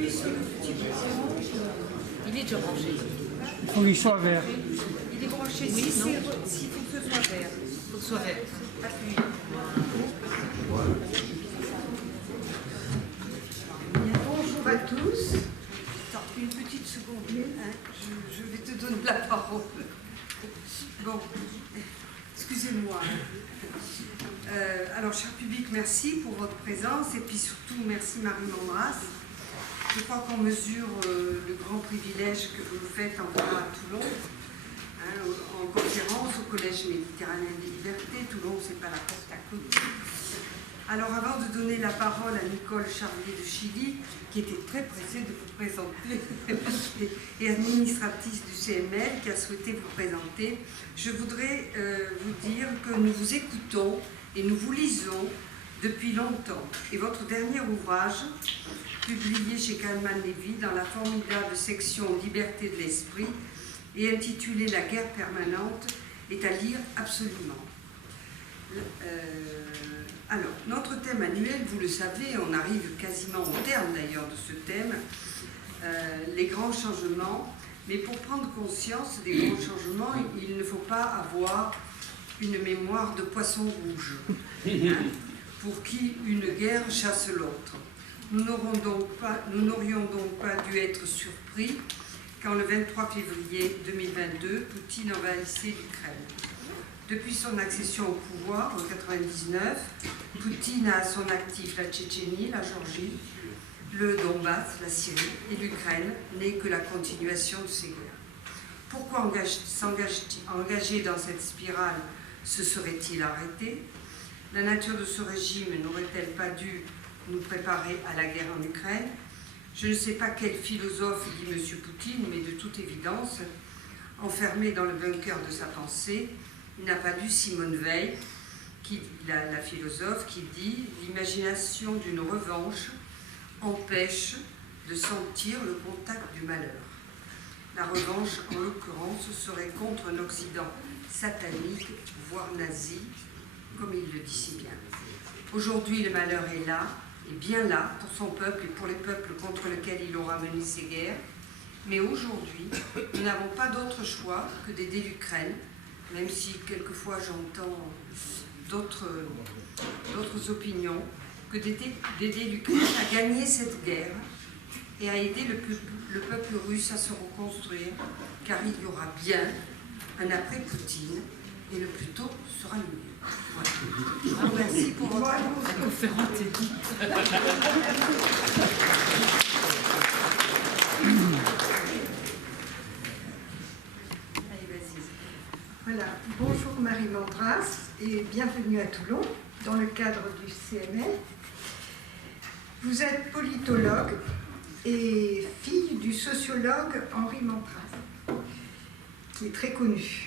appuie sur le petit bouton. Il est déjà branché. Il faut qu'il soit vert. Il est branché. Oui, S'il non. faut que ce soit vert. Il faut que ce soit vert. Appuie. Bonjour à tous. Attends, une petite seconde. Hein, je vais te donner la parole. Bon, excusez-moi. Alors, cher public, merci pour votre présence et puis surtout, merci Marie Mandras. Je crois qu'on mesure le grand privilège que vous faites en venant à Toulon, hein, en conférence au Collège méditerranéen des libertés. Toulon, c'est pas la porte à côté. Alors, avant de donner la parole à Nicole Charlier de Chili, qui était très pressée de vous présenter, et administratrice du CML, qui a souhaité vous présenter, je voudrais vous dire que nous vous écoutons et nous vous lisons depuis longtemps. Et votre dernier ouvrage, publié chez Kalman Levy dans la formidable section Liberté de l'esprit et intitulé La guerre permanente, est à lire absolument. Alors, notre thème annuel, vous le savez, on arrive quasiment au terme d'ailleurs de ce thème, les grands changements, mais pour prendre conscience des grands changements, il ne faut pas avoir une mémoire de poisson rouge, hein, pour qui une guerre chasse l'autre. Nous n'aurions donc pas dû être surpris quand le 23 février 2022, Poutine envahissait l'Ukraine. Depuis son accession au pouvoir en 1999, Poutine a à son actif la Tchétchénie, la Géorgie, le Donbass, la Syrie et l'Ukraine, n'est que la continuation de ces guerres. Pourquoi s'engager dans cette spirale se serait-il arrêté? La nature de ce régime n'aurait-elle pas dû nous préparer à la guerre en Ukraine? Je ne sais pas quel philosophe dit M. Poutine, mais de toute évidence, enfermé dans le bunker de sa pensée, il n'a pas lu Simone Veil, la philosophe, qui dit « L'imagination d'une revanche empêche de sentir le contact du malheur. La revanche, en l'occurrence, serait contre un Occident satanique, voire nazi, comme il le dit si bien. Aujourd'hui, le malheur est là, et bien là, pour son peuple et pour les peuples contre lesquels il aura mené ses guerres. Mais aujourd'hui, nous n'avons pas d'autre choix que d'aider l'Ukraine, même si quelquefois j'entends d'autres opinions, que d'aider l'Ukraine à gagner cette guerre et à aider le peuple russe à se reconstruire, car il y aura bien un après-Poutine, et le plus tôt sera le mieux. Voilà. Je vous remercie pour votre attention. La conférence est dite. Allez, vas-y. Voilà, bonjour Marie Mandras et bienvenue à Toulon dans le cadre du CML. Vous êtes politologue et fille du sociologue Henri Mandras, qui est très connu.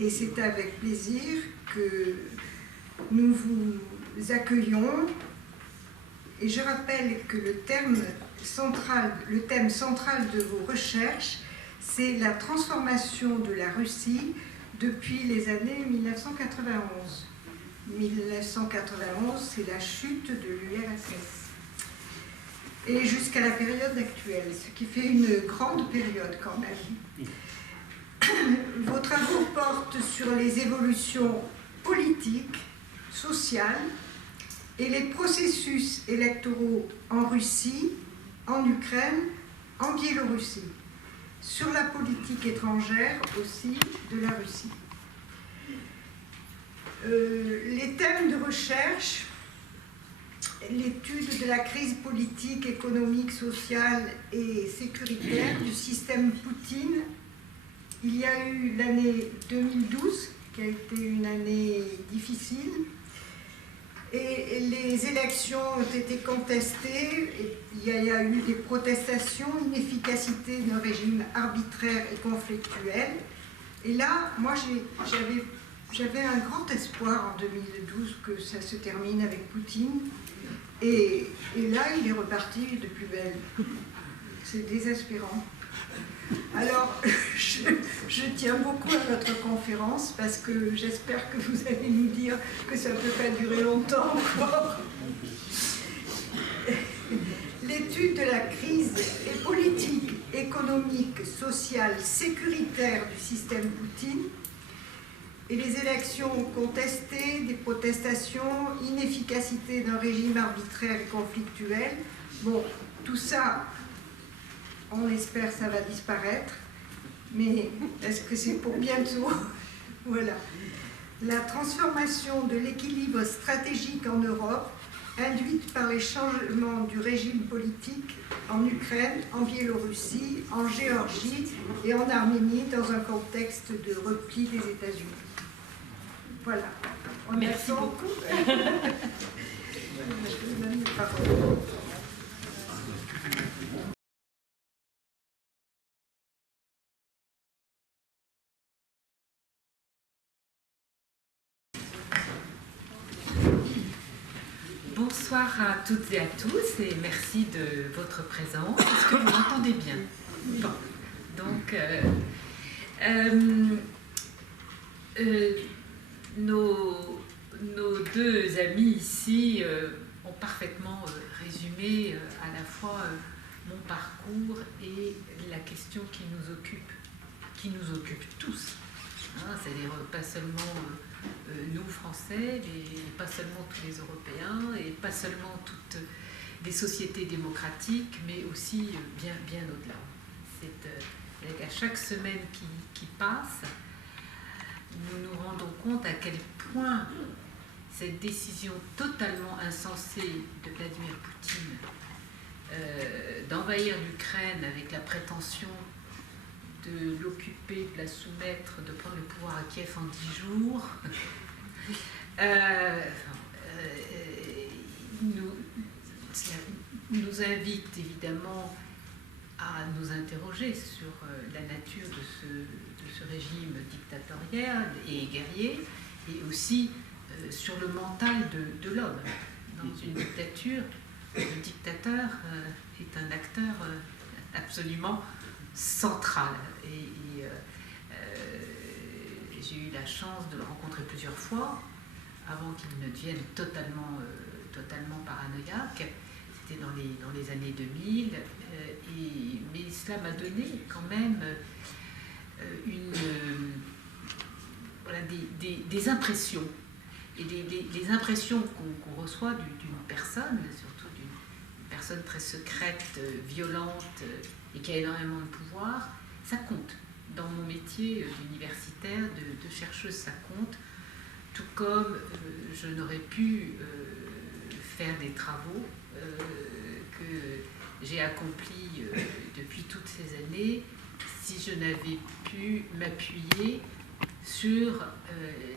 Et c'est avec plaisir que nous vous accueillons. Et je rappelle que le thème central de vos recherches, c'est la transformation de la Russie depuis les années 1991. 1991, c'est la chute de l'URSS. Et jusqu'à la période actuelle, ce qui fait une grande période quand même. Vos travaux portent sur les évolutions politiques, sociales et les processus électoraux en Russie, en Ukraine, en Biélorussie, sur la politique étrangère aussi de la Russie. Les thèmes de recherche, l'étude de la crise politique, économique, sociale et sécuritaire du système Poutine. Il y a eu l'année 2012, qui a été une année difficile, et les élections ont été contestées, et il y a eu des protestations, une efficacité d'un régime arbitraire et conflictuel. Et là, moi, j'avais un grand espoir en 2012 que ça se termine avec Poutine, et là, il est reparti de plus belle. C'est désespérant. Alors, je tiens beaucoup à votre conférence parce que j'espère que vous allez nous dire que ça ne peut pas durer longtemps encore. L'étude de la crise et politique, économique, sociale, sécuritaire du système Poutine et les élections contestées, des protestations, inefficacité d'un régime arbitraire et conflictuel. Bon, tout ça, on espère ça va disparaître, mais est-ce que c'est pour bientôt? Voilà. La transformation de l'équilibre stratégique en Europe, induite par les changements du régime politique en Ukraine, en Biélorussie, en Géorgie et en Arménie, dans un contexte de repli des États-Unis. Voilà. Merci beaucoup. Bonsoir à toutes et à tous et merci de votre présence. Est-ce que vous m'entendez bien? Bon, donc nos deux amis ici ont parfaitement résumé à la fois mon parcours et la question qui nous occupe tous. Hein, c'est-à-dire pas seulement nous Français, mais pas seulement tous les Européens et pas seulement toutes les sociétés démocratiques, mais aussi bien au-delà. C'est à chaque semaine qui passe, nous nous rendons compte à quel point cette décision totalement insensée de Vladimir Poutine d'envahir l'Ukraine avec la prétention de l'occuper, de la soumettre, de prendre le pouvoir à Kiev en 10 jours, nous invite évidemment à nous interroger sur la nature de ce régime dictatorial et guerrier, et aussi sur le mental de l'homme. Dans une dictature, le dictateur est un acteur absolument central. Et j'ai eu la chance de le rencontrer plusieurs fois avant qu'il ne devienne totalement paranoïaque. C'était dans les années 2000. Mais cela m'a donné quand même des impressions. Et les impressions qu'on reçoit d'une personne, surtout d'une personne très secrète, violente, et qui a énormément de pouvoir, ça compte. Dans mon métier d'universitaire, de chercheuse, ça compte. Tout comme je n'aurais pu faire des travaux que j'ai accomplis depuis toutes ces années si je n'avais pu m'appuyer sur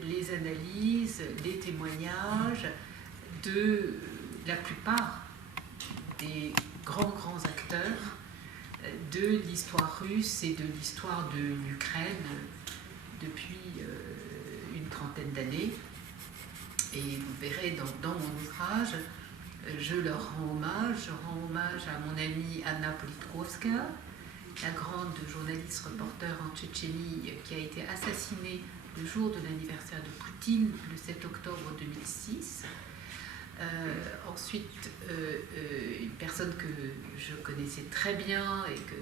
les analyses, les témoignages de la plupart des grands acteurs de l'histoire russe et de l'histoire de l'Ukraine depuis une trentaine d'années. Et vous verrez dans mon ouvrage, je leur rends hommage. Je rends hommage à mon amie Anna Politkovskaya, la grande journaliste reporter en Tchétchénie qui a été assassinée le jour de l'anniversaire de Poutine, le 7 octobre 2006. Ensuite, une personne que je connaissais très bien et que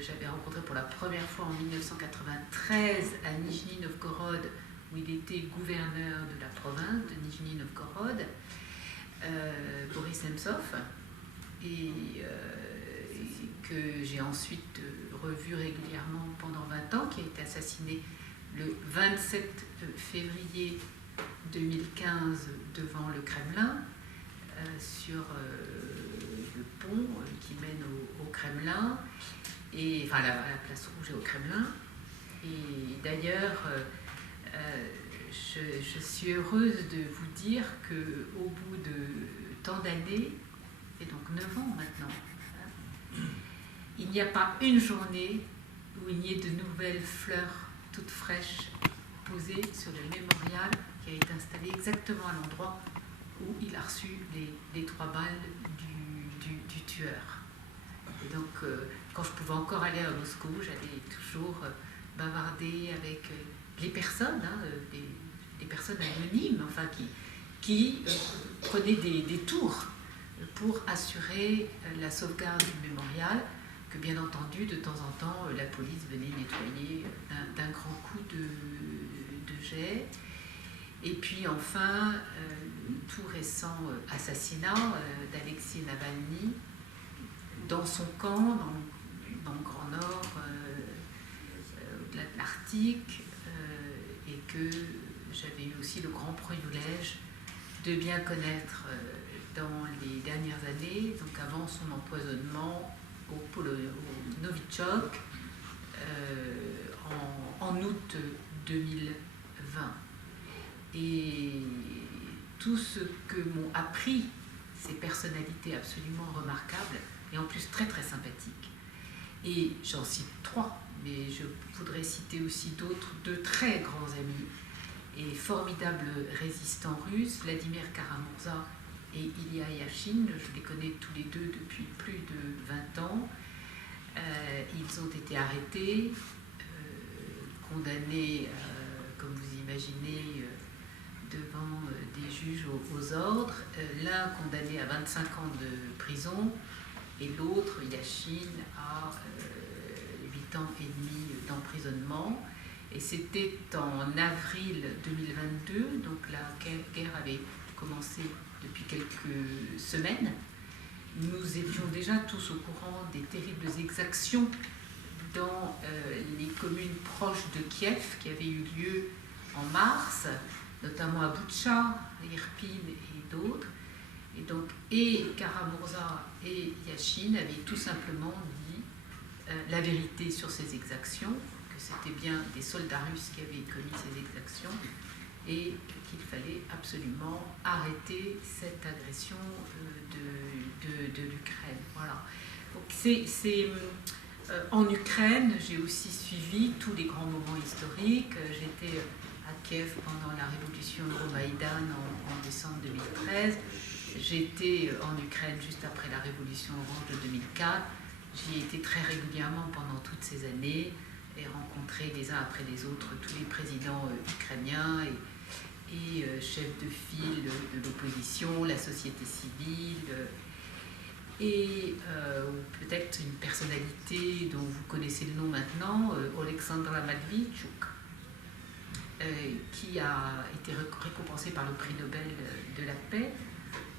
j'avais rencontré pour la première fois en 1993 à Nijni Novgorod, où il était gouverneur de la province de Nijni Novgorod, Boris Nemtsov, et que j'ai ensuite revu régulièrement pendant 20 ans, qui a été assassiné le 27 février 2015 devant le Kremlin, sur le pont qui mène au Kremlin, enfin à la place Rouge et au Kremlin. Et d'ailleurs, je suis heureuse de vous dire qu'au bout de tant d'années, et donc 9 ans maintenant, il n'y a pas une journée où il n'y ait de nouvelles fleurs toutes fraîches posées sur le mémorial qui a été installé exactement à l'endroit où il a reçu les 3 balles du tueur. Et donc, quand je pouvais encore aller à Moscou, j'allais toujours bavarder avec les personnes, des personnes anonymes, enfin, qui prenaient des tours pour assurer la sauvegarde du mémorial, que bien entendu, de temps en temps, la police venait nettoyer d'un grand coup de jet. Et puis enfin, tout récent assassinat d'Alexei Navalny dans son camp, dans le Grand Nord, au-delà de l'Arctique, et que j'avais eu aussi le grand privilège de bien connaître dans les dernières années, donc avant son empoisonnement au Novichok en août 2020. Et tout ce que m'ont appris ces personnalités absolument remarquables et en plus très très sympathiques. Et j'en cite 3, mais je voudrais citer aussi deux très grands amis et formidables résistants russes, Vladimir Karamurza et Ilya Yashin. Je les connais tous les deux depuis plus de 20 ans. Ils ont été arrêtés, condamnés, comme vous imaginez, devant des juges aux ordres. L'un condamné à 25 ans de prison et l'autre, Yashin, à 8 ans et demi d'emprisonnement. Et c'était en avril 2022, donc la guerre avait commencé depuis quelques semaines. Nous étions déjà tous au courant des terribles exactions dans les communes proches de Kiev qui avaient eu lieu en mars, notamment à Boutcha, Irpin et d'autres. Et donc, Karamurza et Yashin avaient tout simplement dit la vérité sur ces exactions, que c'était bien des soldats russes qui avaient commis ces exactions et qu'il fallait absolument arrêter cette agression de l'Ukraine. Voilà. Donc en Ukraine, j'ai aussi suivi tous les grands moments historiques. J'étais à Kiev pendant la révolution Euromaïdan en décembre 2013. J'étais en Ukraine juste après la révolution orange de 2004. J'y ai été très régulièrement pendant toutes ces années et rencontré les uns après les autres tous les présidents ukrainiens et chefs de file de l'opposition, la société civile, et peut-être une personnalité dont vous connaissez le nom maintenant, Alexandra Matviichuk, qui a été récompensée par le prix Nobel de la paix,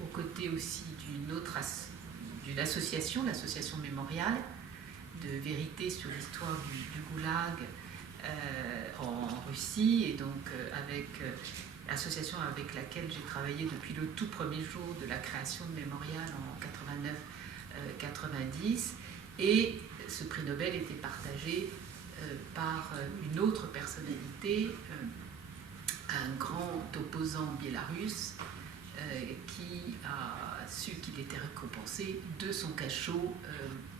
aux côtés aussi d'une association, l'association Mémorial, de vérité sur l'histoire du Goulag en Russie, et donc avec l'association avec laquelle j'ai travaillé depuis le tout premier jour de la création de Mémorial en 89-90, et ce prix Nobel était partagé par une autre personnalité, un grand opposant biélorusse qui a su qu'il était récompensé de son cachot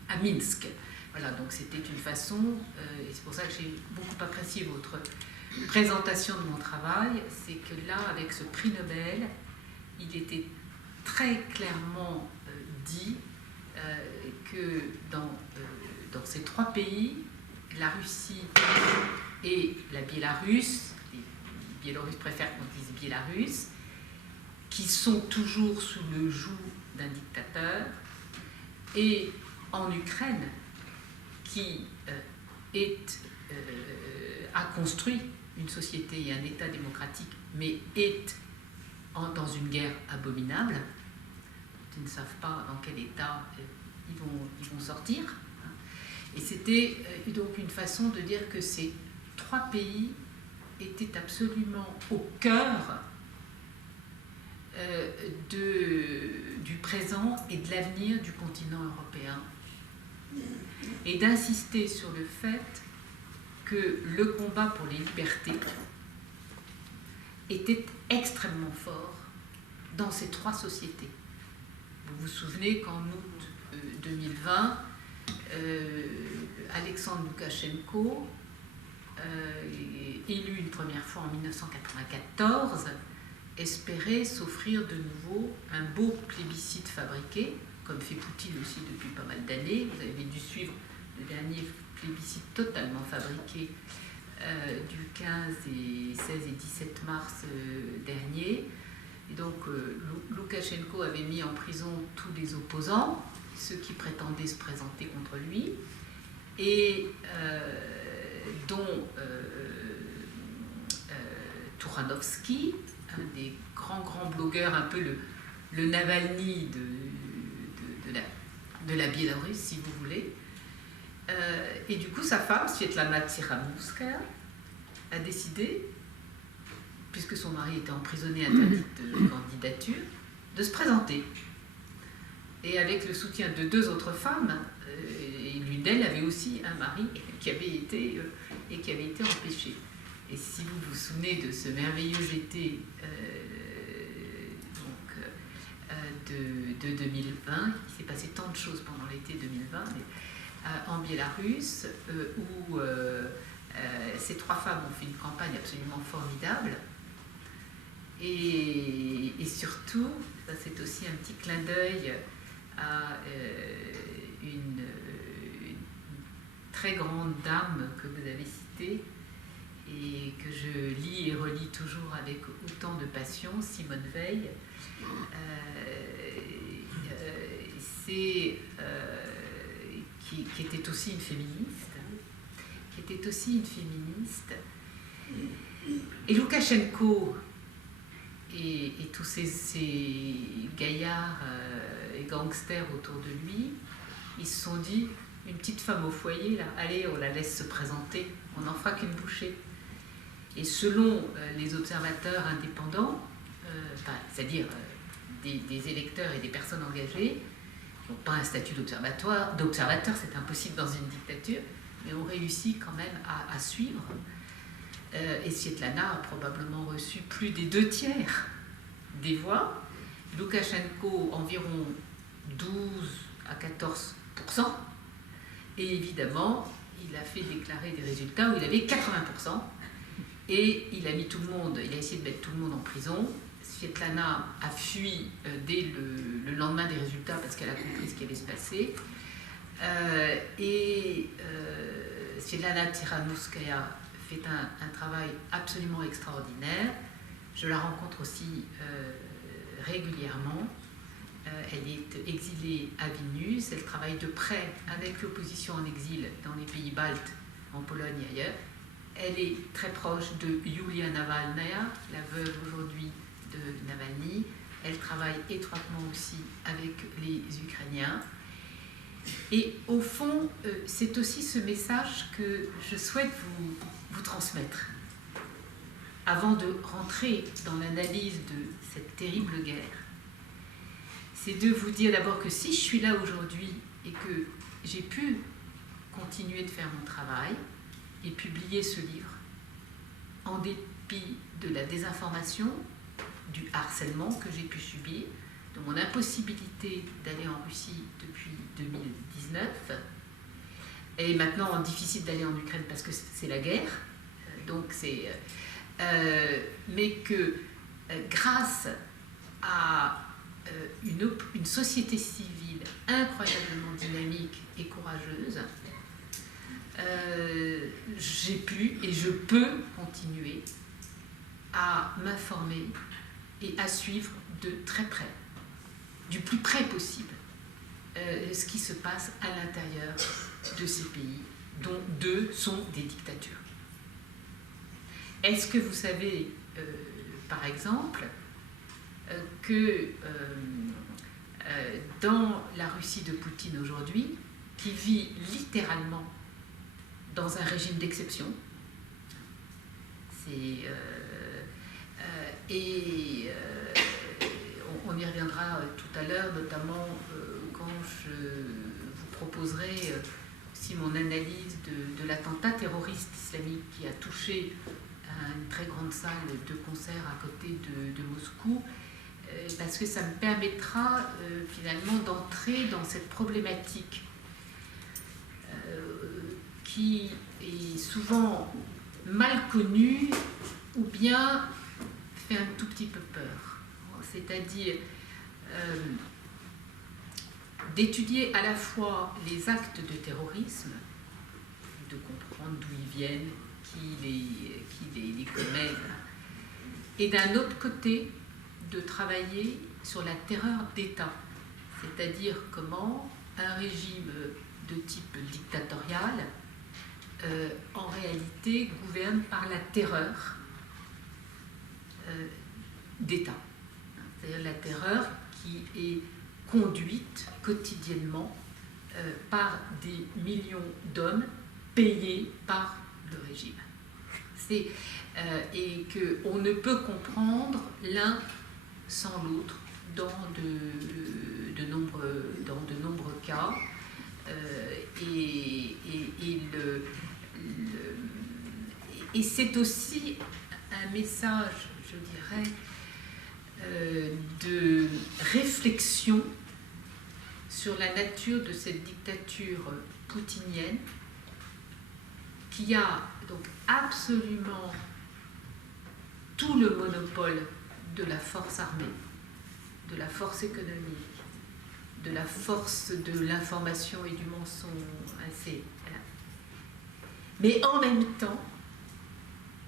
à Minsk. Voilà, donc c'était une façon, et c'est pour ça que j'ai beaucoup apprécié votre présentation de mon travail, c'est que là, avec ce prix Nobel, il était très clairement dit que dans ces 3 pays, la Russie et la Biélorusse, les Biélorusses préfèrent qu'on dise Biélorusse, qui sont toujours sous le joug d'un dictateur, et en Ukraine, qui a construit une société et un État démocratique, mais est dans une guerre abominable. Ils ne savent pas dans quel état ils vont sortir. Et c'était donc une façon de dire que ces 3 pays étaient absolument au cœur du présent et de l'avenir du continent européen, et d'insister sur le fait que le combat pour les libertés était extrêmement fort dans ces 3 sociétés. Vous vous souvenez qu'en août 2020, Alexandre Loukachenko, élu une première fois en 1994, espérait s'offrir de nouveau un beau plébiscite fabriqué, comme fait Poutine aussi depuis pas mal d'années. Vous avez dû suivre le dernier plébiscite totalement fabriqué du 15 et 16 et 17 mars dernier. Et donc Loukachenko avait mis en prison tous les opposants, ceux qui prétendaient se présenter contre lui, et dont Touranovski, un des grands blogueurs, un peu le Navalny de la Biélorusse, si vous voulez. Et du coup, sa femme, Svetlana Tsikhanouskaya, a décidé, puisque son mari était emprisonné interdit de candidature, de se présenter. Et avec le soutien de 2 autres femmes, et l'une d'elles avait aussi un mari qui avait été empêché. Et si vous vous souvenez de ce merveilleux été de 2020, il s'est passé tant de choses pendant l'été 2020, en Biélorusse, où ces 3 femmes ont fait une campagne absolument formidable. Et surtout, ça c'est aussi un petit clin d'œil à une très grande dame que vous avez citée et que je lis et relis toujours avec autant de passion, Simone Veil. Qui était aussi une féministe, et Loukachenko et tous ces gaillards et gangsters autour de lui, ils se sont dit, une petite femme au foyer, là, allez, on la laisse se présenter, on n'en fera qu'une bouchée. Et selon les observateurs indépendants, c'est-à-dire des électeurs et des personnes engagées, qui n'ont pas un statut d'observateur, c'est impossible dans une dictature, mais ont réussi quand même à suivre. Et Svetlana a probablement reçu plus des 2/3 des voix. Loukachenko, environ 12 à 14%. Et évidemment, il a fait déclarer des résultats où il avait 80%. Et il a essayé de mettre tout le monde en prison. Svetlana a fui dès le lendemain des résultats parce qu'elle a compris ce qui allait se passer. Svetlana Tsikhanouskaya fait un travail absolument extraordinaire. Je la rencontre aussi régulièrement. Elle est exilée à Vilnius. Elle travaille de près avec l'opposition en exil dans les pays baltes, en Pologne et ailleurs. Elle est très proche de Yulia Navalnaya, la veuve aujourd'hui de Navalny. Elle travaille étroitement aussi avec les Ukrainiens. Et au fond, c'est aussi ce message que je souhaite vous transmettre. Avant de rentrer dans l'analyse de cette terrible guerre, c'est de vous dire d'abord que si je suis là aujourd'hui et que j'ai pu continuer de faire mon travail et publier ce livre, en dépit de la désinformation, du harcèlement que j'ai pu subir, de mon impossibilité d'aller en Russie depuis 2019, et maintenant difficile d'aller en Ukraine parce que c'est la guerre, mais que grâce à une société civile incroyablement dynamique et courageuse, j'ai pu et je peux continuer à m'informer et à suivre de très près, du plus près possible, ce qui se passe à l'intérieur de ces pays, dont 2 sont des dictatures. Est-ce que vous savez, par exemple, que dans la Russie de Poutine aujourd'hui, qui vit littéralement dans un régime d'exception, on y reviendra tout à l'heure, notamment quand je vous proposerai aussi mon analyse de l'attentat terroriste islamique qui a touché une très grande salle de concert à côté de Moscou, parce que ça me permettra finalement d'entrer dans cette problématique qui est souvent mal connue ou bien fait un tout petit peu peur. C'est-à-dire d'étudier à la fois les actes de terrorisme, de comprendre d'où ils viennent, qui les commet, et d'un autre côté, de travailler sur la terreur d'État, c'est-à-dire comment un régime de type dictatorial en réalité gouverne par la terreur d'État. C'est-à-dire la terreur qui est conduite quotidiennement par des millions d'hommes payés par le régime. Et qu'on ne peut comprendre l'un sans l'autre dans de nombreux cas. Et c'est aussi un message, je dirais, de réflexion sur la nature de cette dictature poutinienne qui a donc absolument tout le monopole de la force armée, de la force économique, de la force de l'information et du mensonge, mais en même temps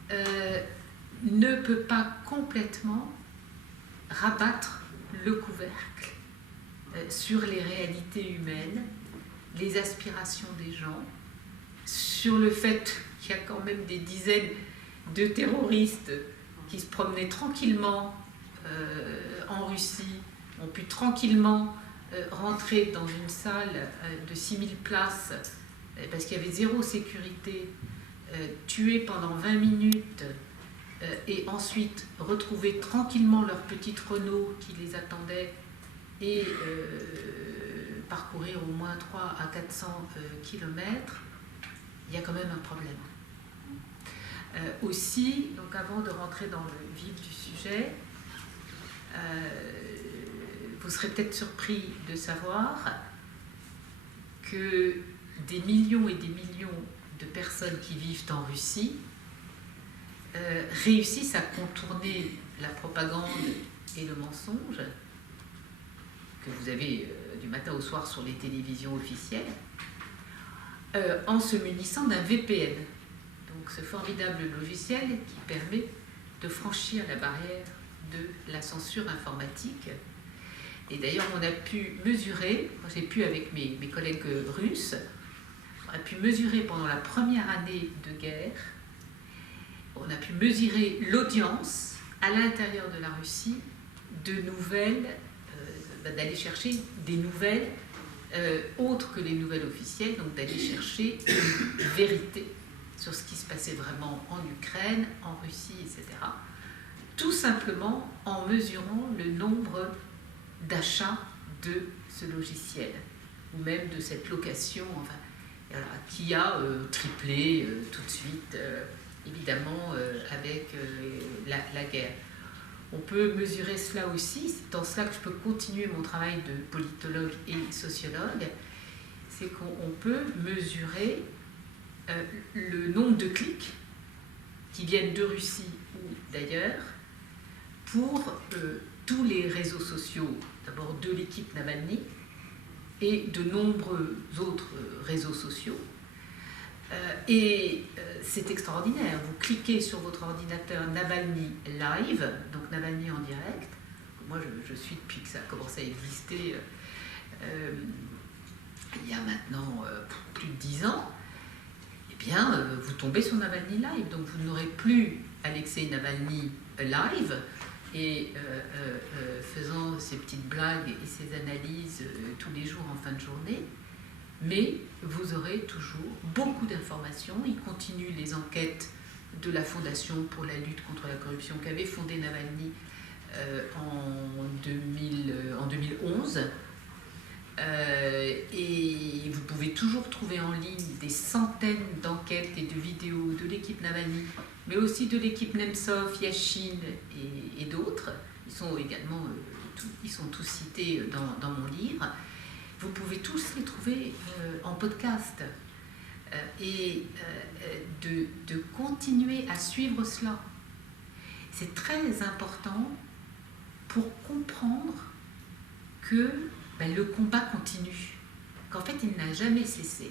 ne peut pas complètement rabattre le couvercle sur les réalités humaines, les aspirations des gens, sur le fait qu'il y a quand même des dizaines de terroristes qui se promenaient tranquillement en Russie, ont pu tranquillement rentrer dans une salle de 6000 places parce qu'il y avait zéro sécurité, tuer pendant 20 minutes et ensuite retrouver tranquillement leur petite Renault qui les attendait et parcourir au moins 300 à 400 kilomètres, il y a quand même un problème. Aussi, donc avant de rentrer dans le vif du sujet, vous serez peut-être surpris de savoir que des millions et des millions de personnes qui vivent en Russie réussissent à contourner la propagande et le mensonge que vous avez du matin au soir sur les télévisions officielles en se munissant d'un VPN. Donc ce formidable logiciel qui permet de franchir la barrière de la censure informatique. Et d'ailleurs, on a pu mesurer, moi j'ai pu avec mes collègues russes, on a pu mesurer pendant la première année de guerre, on a pu mesurer l'audience à l'intérieur de la Russie de nouvelles, d'aller chercher des nouvelles autres que les nouvelles officielles, donc d'aller chercher une vérité sur ce qui se passait vraiment en Ukraine, en Russie, etc. Tout simplement en mesurant le nombre d'achats de ce logiciel, ou même de cette location, enfin, voilà, qui a triplé tout de suite, évidemment, avec la guerre. On peut mesurer cela aussi, c'est dans cela que je peux continuer mon travail de politologue et sociologue, c'est qu'on peut mesurer le nombre de clics qui viennent de Russie ou d'ailleurs pour tous les réseaux sociaux, d'abord de l'équipe Navalny et de nombreux autres réseaux sociaux. C'est extraordinaire. Vous cliquez sur votre ordinateur Navalny Live, donc Navalny en direct. Moi, je suis depuis que ça a commencé à exister il y a maintenant plus de 10 ans. Eh bien, vous tombez sur Navalny Live. Donc, vous n'aurez plus Alexei Navalny Live et faisant ses petites blagues et ses analyses tous les jours en fin de journée. Mais vous aurez toujours beaucoup d'informations. Il continue les enquêtes de la Fondation pour la lutte contre la corruption qu'avait fondée Navalny en 2011. Et vous pouvez toujours trouver en ligne des centaines d'enquêtes et de vidéos de l'équipe Navalny, mais aussi de l'équipe Nemtsov, Yashin et d'autres. Ils sont également ils sont tous cités dans mon livre. Vous pouvez tous les trouver en podcast et de continuer à suivre cela. C'est très important pour comprendre que le combat continue, qu'en fait il n'a jamais cessé,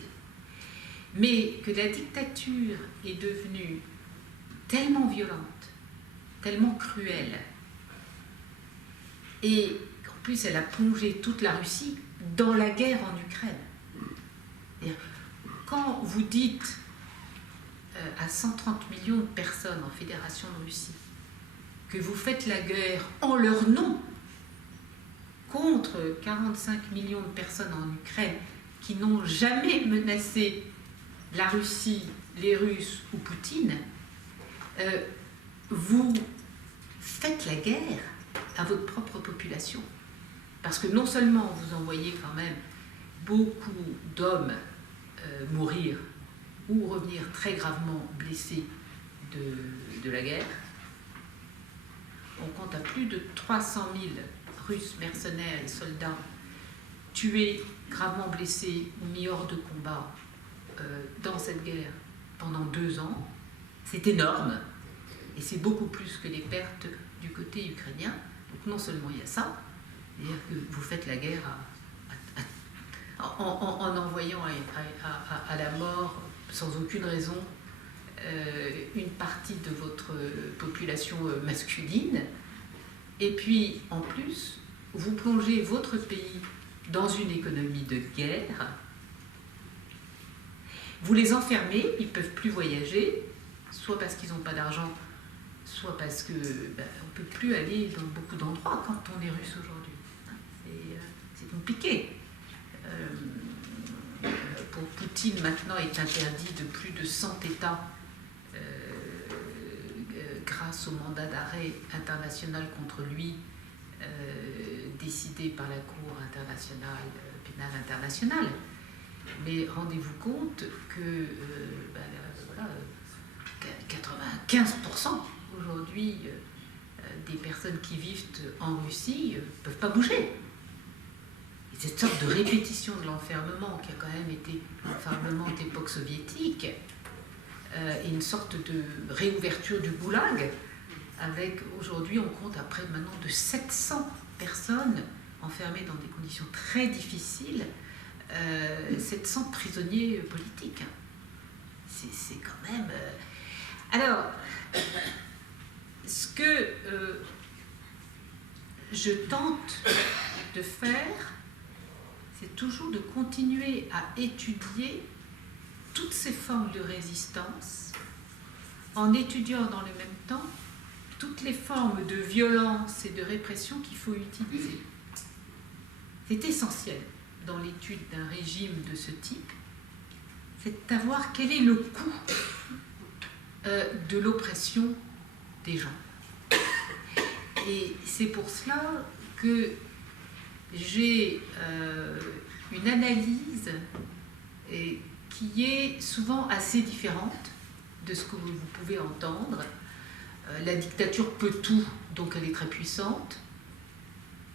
mais que la dictature est devenue tellement violente, tellement cruelle, Et en plus, elle a plongé toute la Russie dans la guerre en Ukraine. C'est-à-dire, quand vous dites à 130 millions de personnes en Fédération de Russie que vous faites la guerre en leur nom contre 45 millions de personnes en Ukraine qui n'ont jamais menacé la Russie, les Russes ou Poutine, vous faites la guerre à votre propre population. Parce que non seulement vous envoyez quand même beaucoup d'hommes mourir ou revenir très gravement blessés de la guerre, on compte à plus de 300 000 Russes mercenaires et soldats tués, gravement blessés ou mis hors de combat dans cette guerre pendant 2 ans. C'est énorme et c'est beaucoup plus que les pertes du côté ukrainien. Donc non seulement il y a ça, c'est-à-dire que vous faites la guerre en envoyant à la mort sans aucune raison une partie de votre population masculine, et puis en plus vous plongez votre pays dans une économie de guerre, vous les enfermez, ils ne peuvent plus voyager, soit parce qu'ils n'ont pas d'argent, soit parce que on ne peut plus aller dans beaucoup d'endroits quand on est russe aujourd'hui. C'est compliqué. Pour Poutine, maintenant, est interdit de plus de 100 États grâce au mandat d'arrêt international contre lui décidé par la Cour internationale, pénale internationale. Mais rendez-vous compte que 95% aujourd'hui des personnes qui vivent en Russie ne peuvent pas bouger. Et cette sorte de répétition de l'enfermement, qui a quand même été l'enfermement d'époque soviétique, et une sorte de réouverture du goulag, avec aujourd'hui on compte à près maintenant de 700 personnes enfermées dans des conditions très difficiles, 700 prisonniers politiques. C'est quand même... Alors, ce que je tente de faire, c'est toujours de continuer à étudier toutes ces formes de résistance, en étudiant dans le même temps toutes les formes de violence et de répression qu'il faut utiliser. C'est essentiel dans l'étude d'un régime de ce type, c'est de savoir quel est le coût de l'oppression des gens. Et c'est pour cela que j'ai une analyse qui est souvent assez différente de ce que vous pouvez entendre. La dictature peut tout, donc elle est très puissante.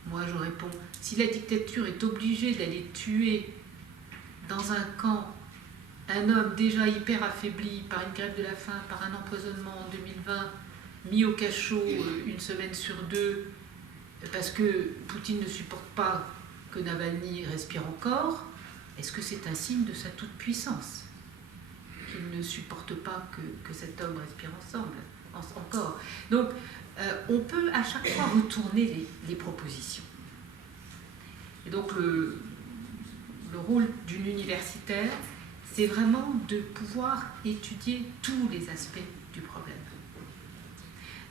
Moi, je réponds, si la dictature est obligée d'aller tuer dans un camp un homme déjà hyper affaibli par une grève de la faim, par un empoisonnement en 2020, mis au cachot 1 semaine sur 2, parce que Poutine ne supporte pas que Navalny respire encore, est-ce que c'est un signe de sa toute-puissance qu'il ne supporte pas que cet homme respire encore. Donc, on peut à chaque fois retourner les propositions. Et donc, le rôle d'une universitaire, c'est vraiment de pouvoir étudier tous les aspects du problème.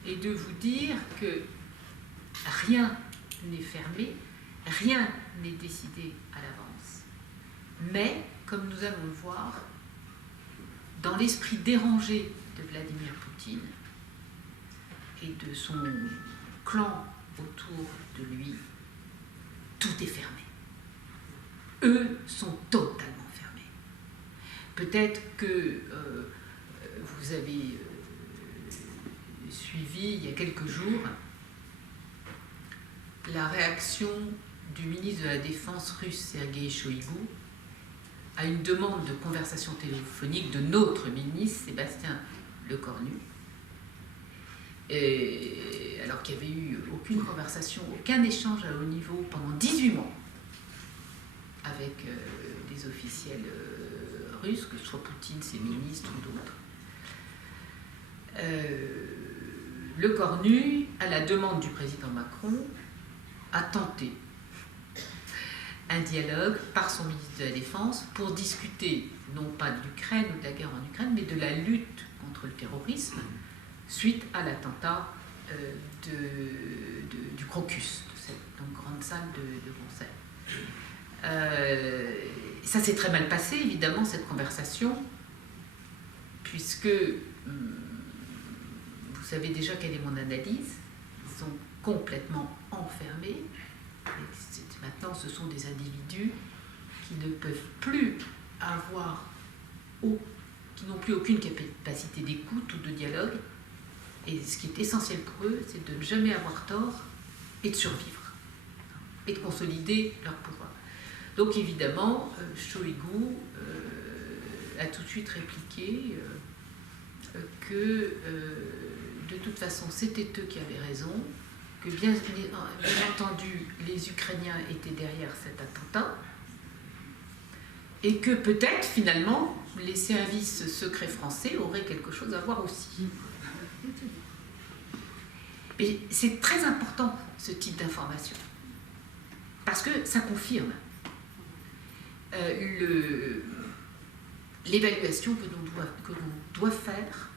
Et de vous dire que rien n'est fermé, rien n'est décidé à l'avance. Mais, comme nous allons le voir, dans l'esprit dérangé de Vladimir Poutine et de son clan autour de lui, tout est fermé. Eux sont totalement fermés. Peut-être que vous avez suivi il y a quelques jours la réaction du ministre de la Défense russe, Sergueï Shoïgu, à une demande de conversation téléphonique de notre ministre, Sébastien Lecornu, alors qu'il n'y avait eu aucune conversation, aucun échange à haut niveau pendant 18 mois avec des officiels russes, que ce soit Poutine, ses ministres ou d'autres. Lecornu, à la demande du président Macron, a tenté un dialogue par son ministre de la Défense pour discuter non pas de l'Ukraine ou de la guerre en Ukraine, mais de la lutte contre le terrorisme suite à l'attentat du Crocus, de cette grande salle de concert. Ça s'est très mal passé, évidemment, cette conversation, puisque vous savez déjà quelle est mon analyse. Ils sont complètement enfermés. Et maintenant, ce sont des individus qui ne peuvent plus avoir, qui n'ont plus aucune capacité d'écoute ou de dialogue. Et ce qui est essentiel pour eux, c'est de ne jamais avoir tort et de survivre, et de consolider leur pouvoir. Donc évidemment, Shoigu a tout de suite répliqué que de toute façon, c'était eux qui avaient raison, que bien entendu, les Ukrainiens étaient derrière cet attentat, et que peut-être, finalement, les services secrets français auraient quelque chose à voir aussi. Mais c'est très important, ce type d'information, parce que ça confirme l'évaluation que l'on doit faire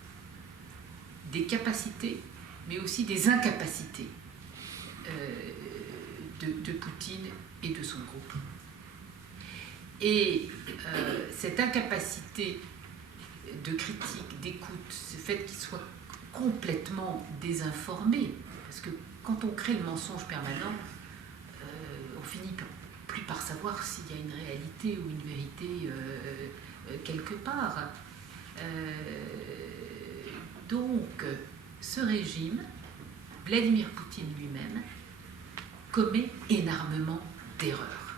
des capacités, mais aussi des incapacités de Poutine et de son groupe. Et cette incapacité de critique, d'écoute, ce fait qu'ils soient complètement désinformés, parce que quand on crée le mensonge permanent, on finit plus par savoir s'il y a une réalité ou une vérité quelque part. Donc, ce régime, Vladimir Poutine lui-même, commet énormément d'erreurs.